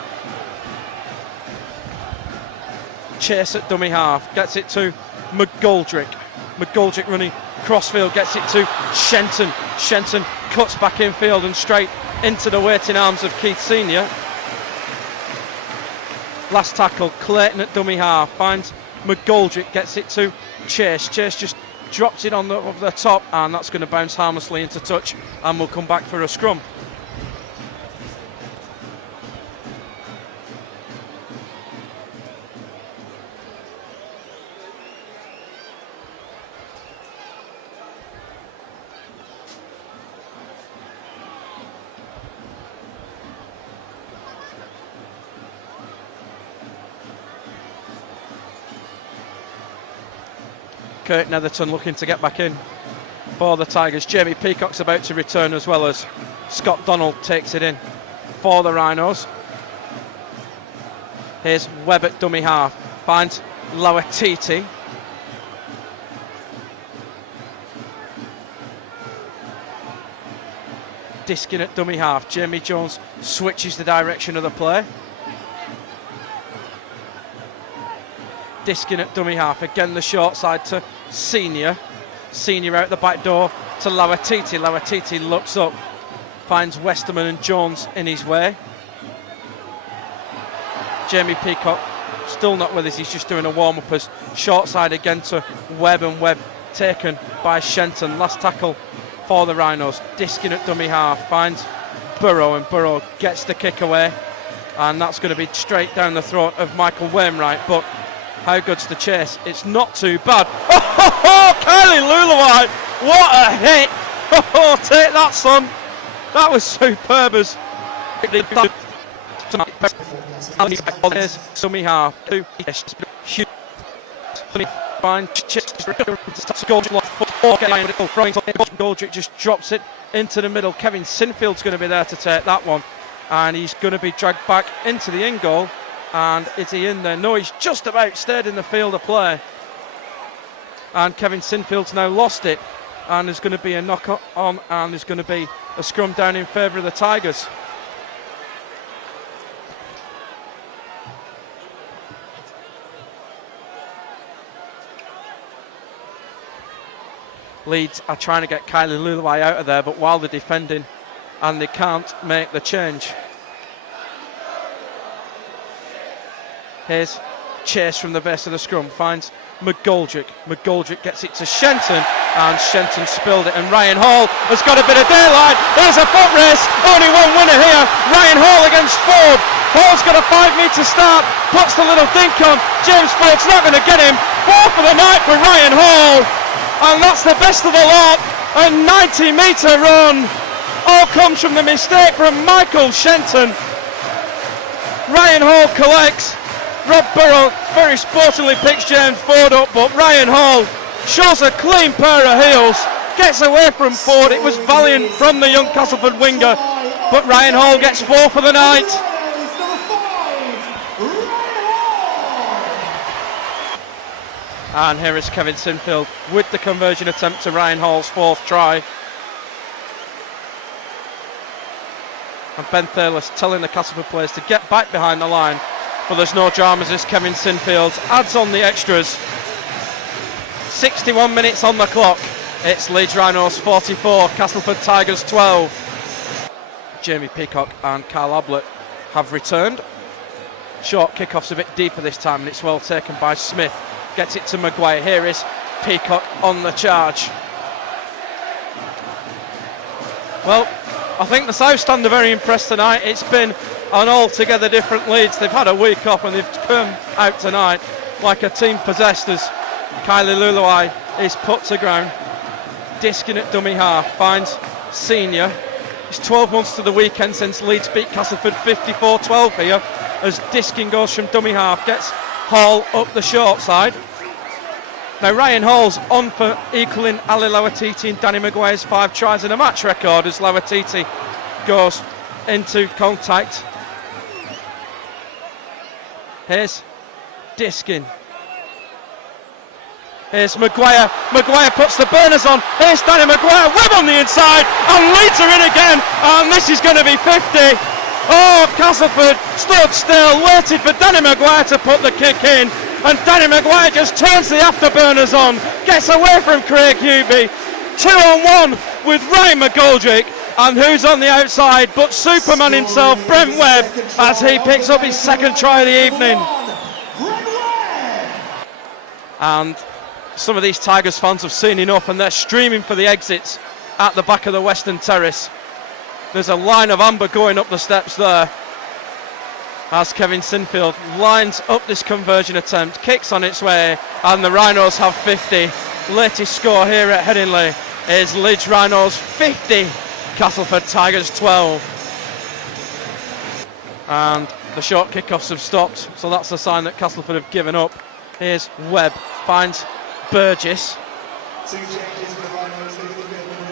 Chase at dummy half. Gets it to McGoldrick. McGoldrick running crossfield. Gets it to Shenton. Shenton cuts back infield and straight into the waiting arms of Keith Senior. Last tackle, Clayton at dummy half. Finds McGoldrick. Gets it to Chase. Chase just drops it over the top, and that's going to bounce harmlessly into touch, and we'll come back for a scrum. Kurt Netherton looking to get back in for the Tigers. Jamie Peacock's about to return, as well as Scott Donald takes it in for the Rhinos. Here's Webb at dummy half. Finds Lauatiti. Diskin at dummy half. Jamie Jones switches the direction of the play. Diskin at dummy half. Again the short side to Senior. Senior out the back door to Lauatiti. Lauatiti looks up. Finds Westerman and Jones in his way. Jamie Peacock still not with us. He's just doing a warm-up as short side again to Webb, and Webb taken by Shenton. Last tackle for the Rhinos. Diskin at dummy half. Finds Burrow, and Burrow gets the kick away. And that's going to be straight down the throat of Michael Wainwright. But how good's the chase? It's not too bad. Oh, Kylie Luluai! What a hit! Oh, take that, son! That was superb as dummy half. Goldrick just drops it into the middle. Kevin Sinfield's going to be there to take that one, and he's going to be dragged back into the in goal. And is he in there? No, he's just about stayed in the field of play. And Kevin Sinfield's now lost it. And there's going to be a knock on, and there's going to be a scrum down in favour of the Tigers. Leeds are trying to get Kylie Luluai out of there, but while they're defending, and they can't make the change. Here's Chase from the base of the scrum, finds McGoldrick. McGoldrick gets it to Shenton, and Shenton spilled it, and Ryan Hall has got a bit of daylight. There's a foot race, only one winner here. Ryan Hall against Ford. Hall's got a 5 metre start, puts the little dink on. James Ford's not going to get him. 4 for the night for Ryan Hall, and that's the best of the lot. A 90 metre run. All comes from the mistake from Michael Shenton. Ryan Hall collects. Rob Burrow very sportingly picks James Ford up, but Ryan Hall shows a clean pair of heels, gets away from Ford. It was valiant from the young Castleford winger, but Ryan Hall gets 4 for the night. And here is Kevin Sinfield with the conversion attempt to Ryan Hall's 4th try. And Ben Thaler's telling the Castleford players to get back behind the line. But there's no dramas as Kevin Sinfield adds on the extras. 61 minutes on the clock. It's Leeds Rhinos 44, Castleford Tigers 12. Jamie Peacock and Carl Ablett have returned. Short kick-off's a bit deeper this time, and it's well taken by Smith. Gets it to Maguire. Here is Peacock on the charge. Well, I think the South Stand are very impressed tonight. It's been an altogether different Leeds. They've had a week off, and they've come out tonight like a team possessed as Kylie Luluai is put to ground. Diskin at dummy half finds Senior. It's 12 months to the weekend since Leeds beat Castleford 54-12 here, as Diskin goes from dummy half, gets Hall up the short side. Now Ryan Hall's on for equaling Ali Lauatiti and Danny Maguire's 5 tries in a match record, as Lauatiti goes into contact Here's Diskin. Here's Maguire. Maguire puts the burners on. Here's Danny Maguire. Webb on the inside. And Leeds are in again. And this is going to be 50. Oh, Castleford stood still, waited for Danny Maguire to put the kick in. And Danny Maguire just turns the afterburners on. Gets away from Craig Hubie. 2-on-1 with Ryan McGoldrick. And who's on the outside but Superman himself, Brent Webb, as he picks up his second try of the evening. And some of these Tigers fans have seen enough and they're streaming for the exits at the back of the Western Terrace. There's a line of amber going up the steps there as Kevin Sinfield lines up this conversion attempt, kicks on its way, and the Rhinos have 50. Latest score here at Headingley is Leeds Rhinos 50, Castleford Tigers 12. And the short kickoffs have stopped, so that's a sign that Castleford have given up. Here's Webb, finds Burgess.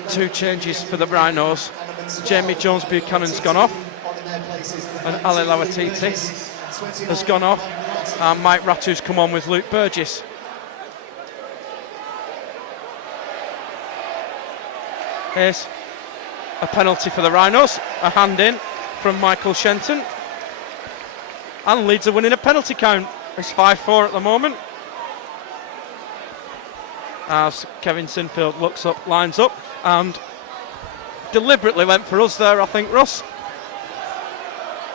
Two changes for the Rhinos. Jamie Jones Buchanan's gone off, and Ali Lawatiti has gone off, and Mike Ratu's come on with Luke Burgess. Here's a penalty for the Rhinos, a hand in from Michael Shenton, and Leeds are winning a penalty count. It's 5-4 at the moment as Kevin Sinfield looks up, lines up, and deliberately went for us there, I think, Russ.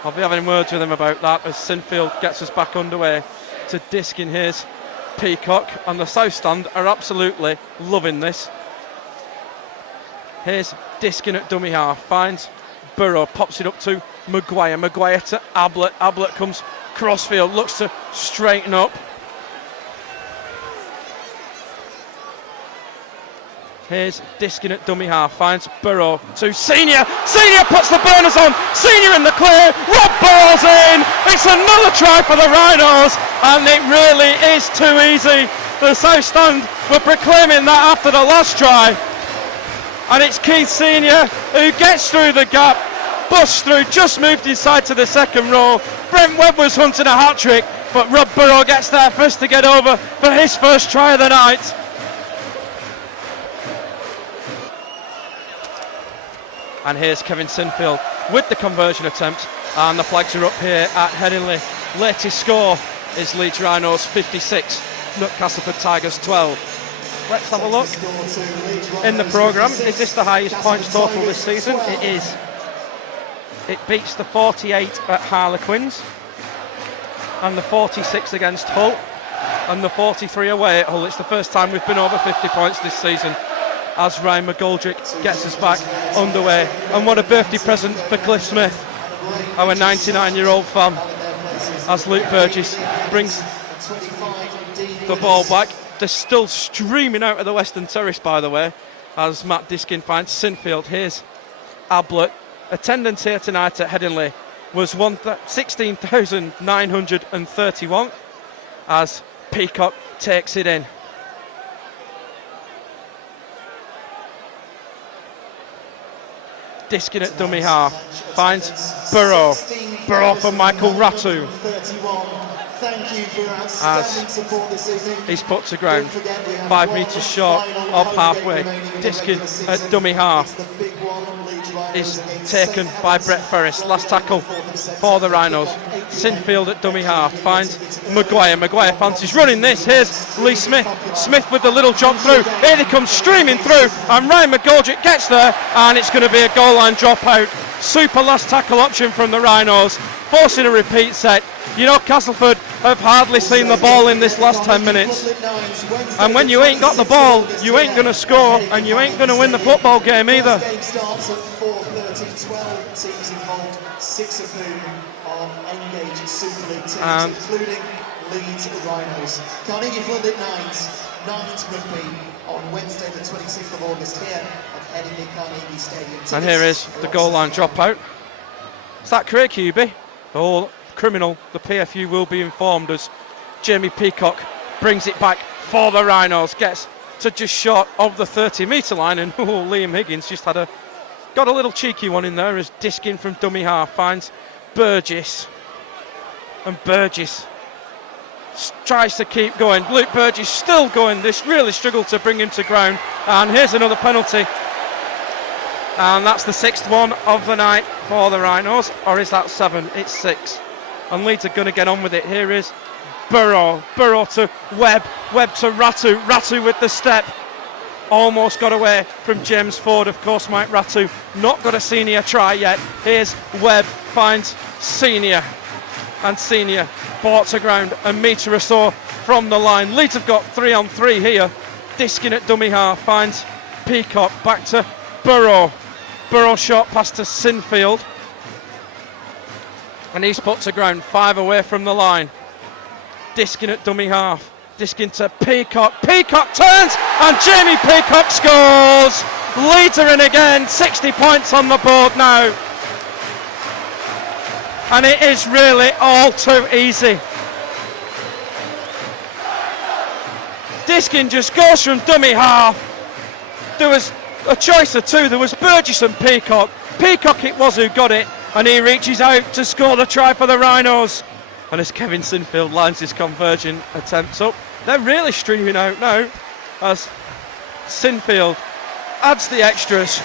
I'll be having words with him about that as Sinfield gets us back underway to Diskin. Here's Peacock, and the South Stand are absolutely loving this. Here's Diskin at dummy half, finds Burrow, pops it up to Maguire. Maguire to Ablett. Ablett comes crossfield, looks to straighten up. Here's Diskin at dummy half, finds Burrow to Senior. Senior puts the burners on. Senior in the clear. Rob Burrow's in. It's another try for the Rhinos, and it really is too easy. The South Stand were proclaiming that after the last try, and it's Keith Senior who gets through the gap, busts through, just moved inside to the second row. Brent Webb was hunting a hat-trick, but Rob Burrow gets there first to get over for his first try of the night. And here's Kevin Sinfield with the conversion attempt, and the flags are up here at Headingley. Latest score is Leeds Rhinos 56, Castleford Tigers 12. Let's have a look in the programme. Is this the highest points total this season? It is. It beats the 48 at Harlequins, and the 46 against Hull, and the 43 away at Hull. It's the first time we've been over 50 points this season, as Ryan McGoldrick gets us back underway. And what a birthday present for Cliff Smith, our 99-year-old fan, as Luke Burgess brings the ball back. They're still streaming out of the Western Terrace, by the way, as Matt Diskin finds Sinfield. Here's Ablett. Attendance here tonight at Headingley was 16,931 as Peacock takes it in. Diskin at dummy half, finds Burrow. Burrow for Michael Ratu as he's put to ground, 5 metres short of halfway. Diskin at dummy half is taken by Brett Ferris. Last tackle for the Rhinos. Sinfield at dummy half finds Maguire. Maguire fancies running this. Here's Lee Smith. Smith with the little jump through. Here he comes streaming through, and Ryan McGoldrick gets there, and it's going to be a goal line dropout. Super last tackle option from the Rhinos, forcing a repeat set. You know, Castleford have hardly seen the ball in this last 10 minutes. And when you ain't got the ball, you ain't going to score, and you ain't going to win the football game either. The game starts at 4:30, 12 teams involved, 6 of whom are engaged Super League teams, including Leeds Rhinos. Carnegie Flood at Nines Rugby on Wednesday the 26th of August here at Headingley Carnegie Stadium. And here is the goal line dropout. Is that Craig Hubie? Oh, criminal. The PFU will be informed as Jamie Peacock brings it back for the Rhinos, gets to just short of the 30-metre line, and Liam Higgins just got a little cheeky one in there as Diskin from dummy half finds Burgess, and Burgess tries to keep going. Luke Burgess still going. This really struggled to bring him to ground. And here's another penalty. And that's the 6th one of the night for the Rhinos. Or is that 7? It's 6. And Leeds are going to get on with it. Here is Burrow. Burrow to Webb. Webb to Ratu. Ratu with the step. Almost got away from James Ford. Of course, Mike Ratu not got a senior try yet. Here's Webb. Finds Senior. And Senior brought to ground a metre or so from the line. Leeds have got 3-on-3 here. Diskin at dummy half. Finds Peacock. Back to Burrow. Burrow shot pass to Sinfield. And he's put to ground. 5 away from the line. Diskin at dummy half. Diskin to Peacock. Peacock turns and Jamie Peacock scores. Leeds are in again. 60 points on the board now. And it is really all too easy. Diskin just goes from dummy half. There was a choice of two. There was Burgess and Peacock. Peacock it was who got it, and he reaches out to score the try for the Rhinos. And as Kevin Sinfield lines his conversion attempts up, they're really streaming out now as Sinfield adds the extras,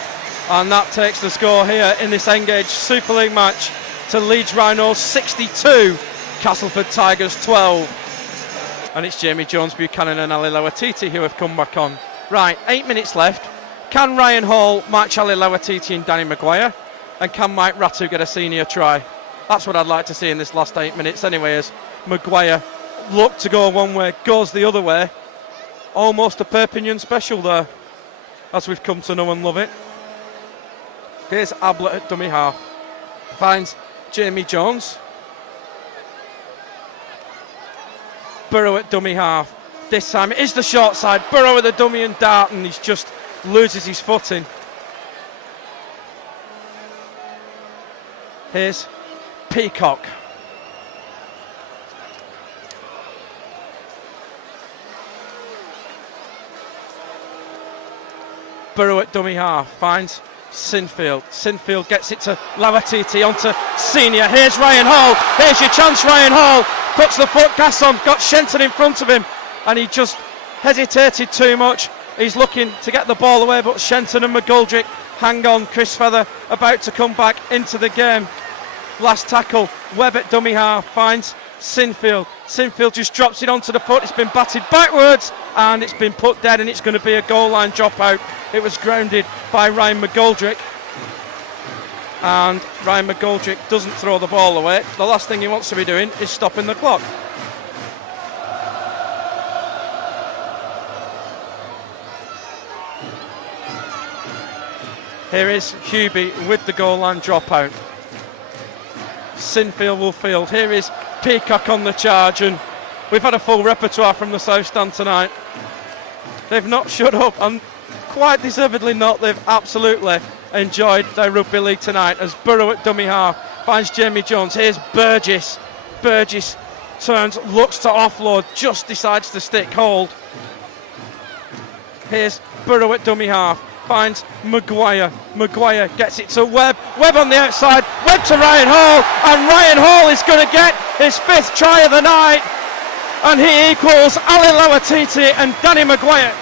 and that takes the score here in this Engage Super League match to Leeds Rhinos 62, Castleford Tigers 12. And it's Jamie Jones, Buchanan and Ali Lawatiti who have come back on. Right, 8 minutes left. Can Ryan Hall match Ali Lawatiti and Danny Maguire? And can Mike Ratu get a senior try? That's what I'd like to see in this last 8 minutes anyway, as Maguire looked to go one way, goes the other way. Almost a Perpignan special there, as we've come to know and love it. Here's Ablett at dummy half. Finds Jamie Jones. Burrow at dummy half. This time it is the short side. Burrow with the dummy and dart, and he just loses his footing. Here's Peacock. Burrow at dummy half. Finds Sinfield. Sinfield gets it to Lawatiti onto Senior. Here's Ryan Hall. Here's your chance, Ryan Hall. Puts the foot gas on. Got Shenton in front of him, and he just hesitated too much. He's looking to get the ball away, but Shenton and McGoldrick hang on. Chris Feather about to come back into the game. Last tackle. Webb at dummy half. Finds Sinfield. Sinfield just drops it onto the foot. It's been batted backwards and it's been put dead, and it's going to be a goal line dropout. It was grounded by Ryan McGoldrick, and Ryan McGoldrick doesn't throw the ball away. The last thing he wants to be doing is stopping the clock. Here is Hubie with the goal line dropout. Sinfield will field. Here is Peacock on the charge, and we've had a full repertoire from the South Stand tonight. They've not shut up, and quite deservedly not. They've absolutely enjoyed their rugby league tonight, as Burrow at dummy half finds Jamie Jones. Here's Burgess. Burgess turns, looks to offload, just decides to stick hold. Here's Burrow at dummy half. Finds Maguire. Maguire gets it to Webb. Webb on the outside. Webb to Ryan Hall. And Ryan Hall is going to get his 5th try of the night. And he equals Ali Lawatiti and Danny Maguire.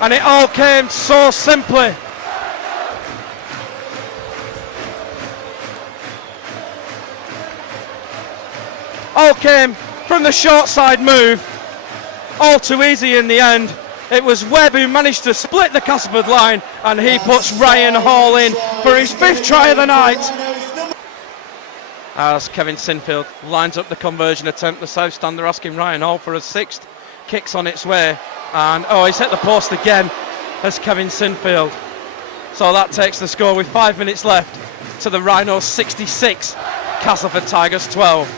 And it all came so simply. All came from the short side move. All too easy in the end. It was Webb who managed to split the Castleford line, and he puts Ryan Hall in for his 5th try of the night. As Kevin Sinfield lines up the conversion attempt, the South Stand are asking Ryan Hall for a 6th. Kicks on its way, and he's hit the post again as Kevin Sinfield. So that takes the score with 5 minutes left to the Rhinos 66, Castleford Tigers 12.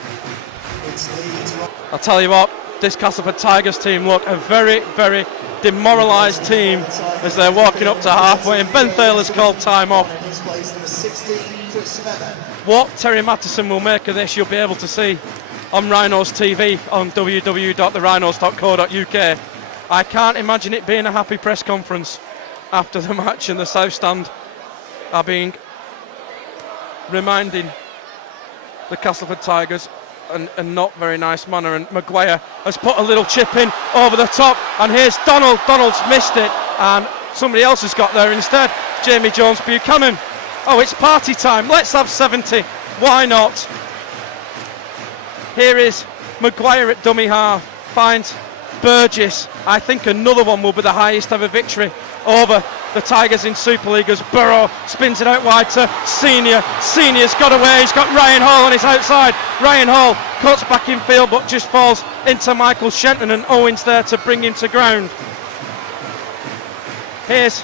I'll tell you what, this Castleford Tigers team look a very, very demoralised team as they're walking up to halfway, and Ben Thaler's called time off. What Terry Mattison will make of this, you'll be able to see on Rhinos TV on www.therhinos.co.uk. I can't imagine it being a happy press conference after the match, and the South Stand are being reminding the Castleford Tigers and not very nice manner, and Maguire has put a little chip in over the top, and here's Donald's missed it, and somebody else has got there instead. Jamie Jones Buchanan. Oh, it's party time, let's have 70, why not? Here is Maguire at dummy half, finds Burgess. I think another one will be the highest ever victory over the Tigers in Super League as Burrow spins it out wide to Senior. Senior's got away, he's got Ryan Hall on his outside. Ryan Hall cuts back in field but just falls into Michael Shenton, and Owens there to bring him to ground. Here's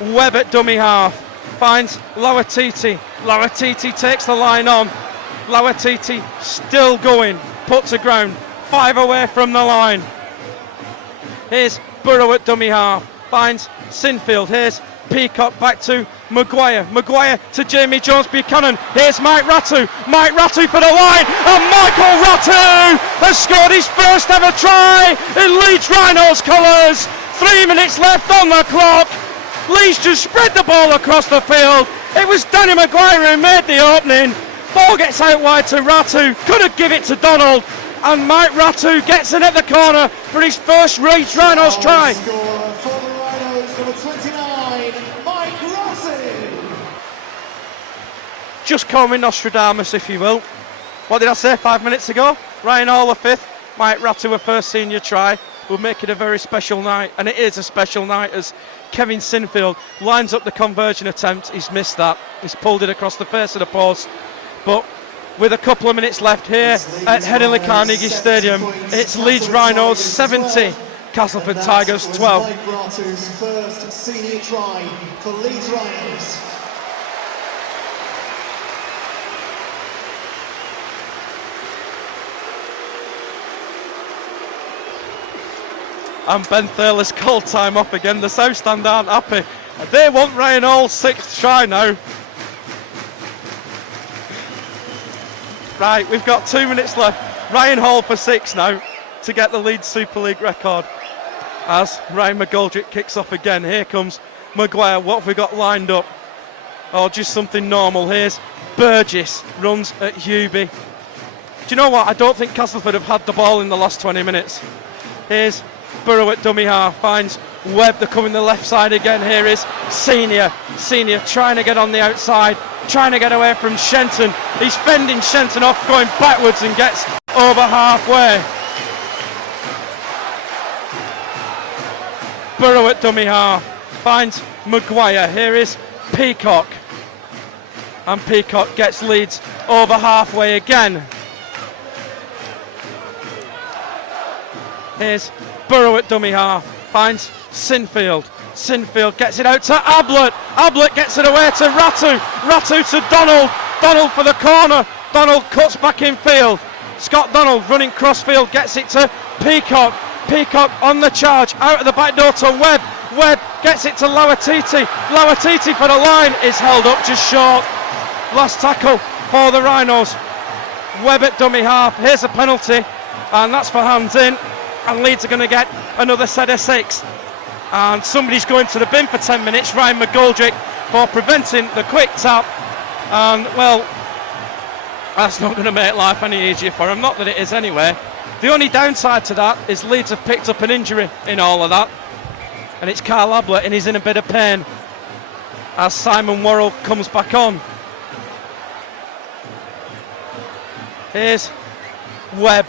Webb at dummy half, finds Lauatiti. Lauatiti takes the line on. Lauatiti still going, put to ground, 5 away from the line. Here's Burrow at dummy half, finds Sinfield. Here's Peacock back to Maguire. Maguire to Jamie Jones Buchanan. Here's Mike Ratu. Mike Ratu for the line, and Michael Ratu has scored his first ever try in Leeds Rhinos colours. 3 minutes left on the clock. Leeds just spread the ball across the field. It was Danny Maguire who made the opening. Ball gets out wide to Ratu. Could have given it to Donald. And Mike Ratu gets in at the corner for his first Leeds Rhinos try. Scorer for the Rhinos, number 29, Mike Ratu. Just call me Nostradamus, if you will. What did I say 5 minutes ago? Ryan Hall a fifth, Mike Ratu a first senior try. Will make it a very special night, and it is a special night as Kevin Sinfield lines up the conversion attempt. He's missed that. He's pulled it across the face of the post. But with a couple of minutes left here at Headingley Carnegie Stadium, it's Leeds Rhinos 70, Castleford Tigers 12. Mike Ratu's first senior try for Leeds Rhinos. And Ben Thaler's called time off again. The South Stand aren't happy. They want Ryan Hall's 6th try now. Right, we've got 2 minutes left. Ryan Hall for 6 now to get the Leeds Super League record. As Ryan McGoldrick kicks off again. Here comes Maguire. What have we got lined up? Oh, just something normal. Here's Burgess, runs at Hubie. Do you know what? I don't think Castleford have had the ball in the last 20 minutes. Here's Burrow at dummy half, finds Webb. They're coming the left side again. Here is Senior. Senior trying to get on the outside, trying to get away from Shenton. He's fending Shenton off, going backwards, and gets over halfway. Burrow at dummy half, finds Maguire. Here is Peacock, and Peacock gets Leeds over halfway again. Here's Burrow at dummy half, finds Sinfield. Sinfield gets it out to Ablett. Ablett gets it away to Ratu. Ratu to Donald. Donald for the corner. Donald cuts back in field. Scott Donald running cross field, gets it to Peacock. Peacock on the charge, out of the back door to Webb. Webb gets it to Lauatiti. Lauatiti for the line, is held up just short. Last tackle for the Rhinos. Webb at dummy half. Here's a penalty, and that's for hands in. And Leeds are going to get another set of 6. And somebody's going to the bin for 10 minutes, Ryan McGoldrick, for preventing the quick tap. And, well, that's not going to make life any easier for him. Not that it is anyway. The only downside to that is Leeds have picked up an injury in all of that. And it's Carl Ablett, and he's in a bit of pain as Simon Worrell comes back on. Here's Webb.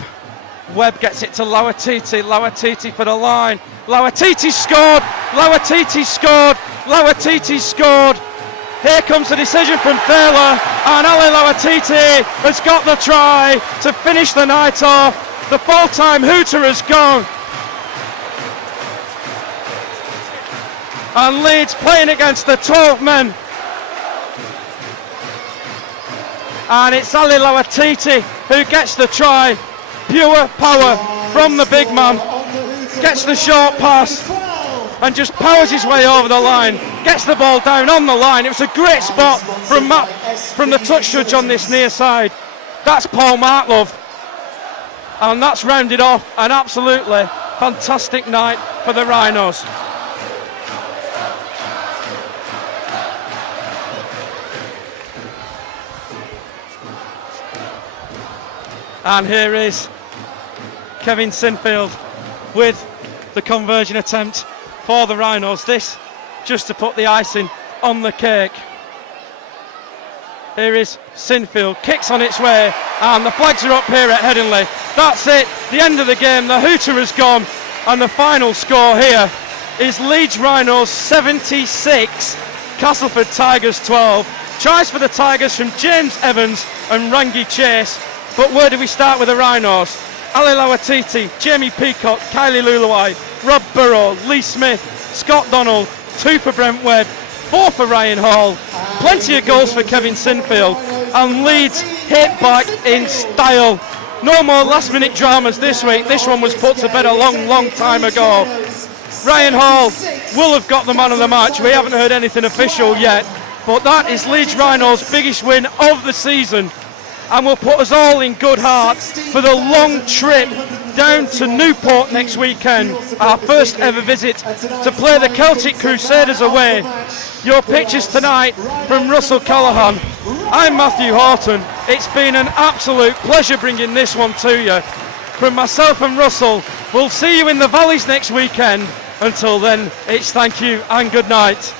Webb gets it to Lauatiti. Lauatiti for the line. Lauatiti scored. Lauatiti scored. Lauatiti scored. Here comes the decision from Thaler, and Ali Lauatiti has got the try to finish the night off. The full-time hooter has gone. And Leeds playing against the 12 men. And it's Ali Lauatiti who gets the try. Pure power from the big man. Gets the short pass and just powers his way over the line. Gets the ball down on the line. It was a great spot from Matt, from the touch judge on this near side. That's Paul Martlove. And that's rounded off an absolutely fantastic night for the Rhinos. And here is Kevin Sinfield with the conversion attempt for the Rhinos. This just to put the icing on the cake. Here is Sinfield, kicks on its way, and the flags are up here at Headingley. That's it, the end of the game, the hooter has gone, and the final score here is Leeds Rhinos 76, Castleford Tigers 12. Tries for the Tigers from James Evans and Rangi Chase, but where do we start with the Rhinos? Ali Lawatiti, Jamie Peacock, Kylie Luluai, Rob Burrow, Lee Smith, Scott Donald, 2 for Brent Webb, 4 for Ryan Hall, plenty of goals for Kevin Sinfield, and Leeds hit back in style. No more last minute dramas this week. This one was put to bed a long time ago. Ryan Hall will have got the man of the match. We haven't heard anything official yet, but that is Leeds Rhinos' biggest win of the season, and will put us all in good heart for the long trip down to Newport next weekend, our first ever visit to play the Celtic Crusaders away. Your pictures tonight from Russell Callaghan. I'm Matthew Horton. It's been an absolute pleasure bringing this one to you. From myself and Russell, we'll see you in the Valleys next weekend. Until then, it's thank you and good night.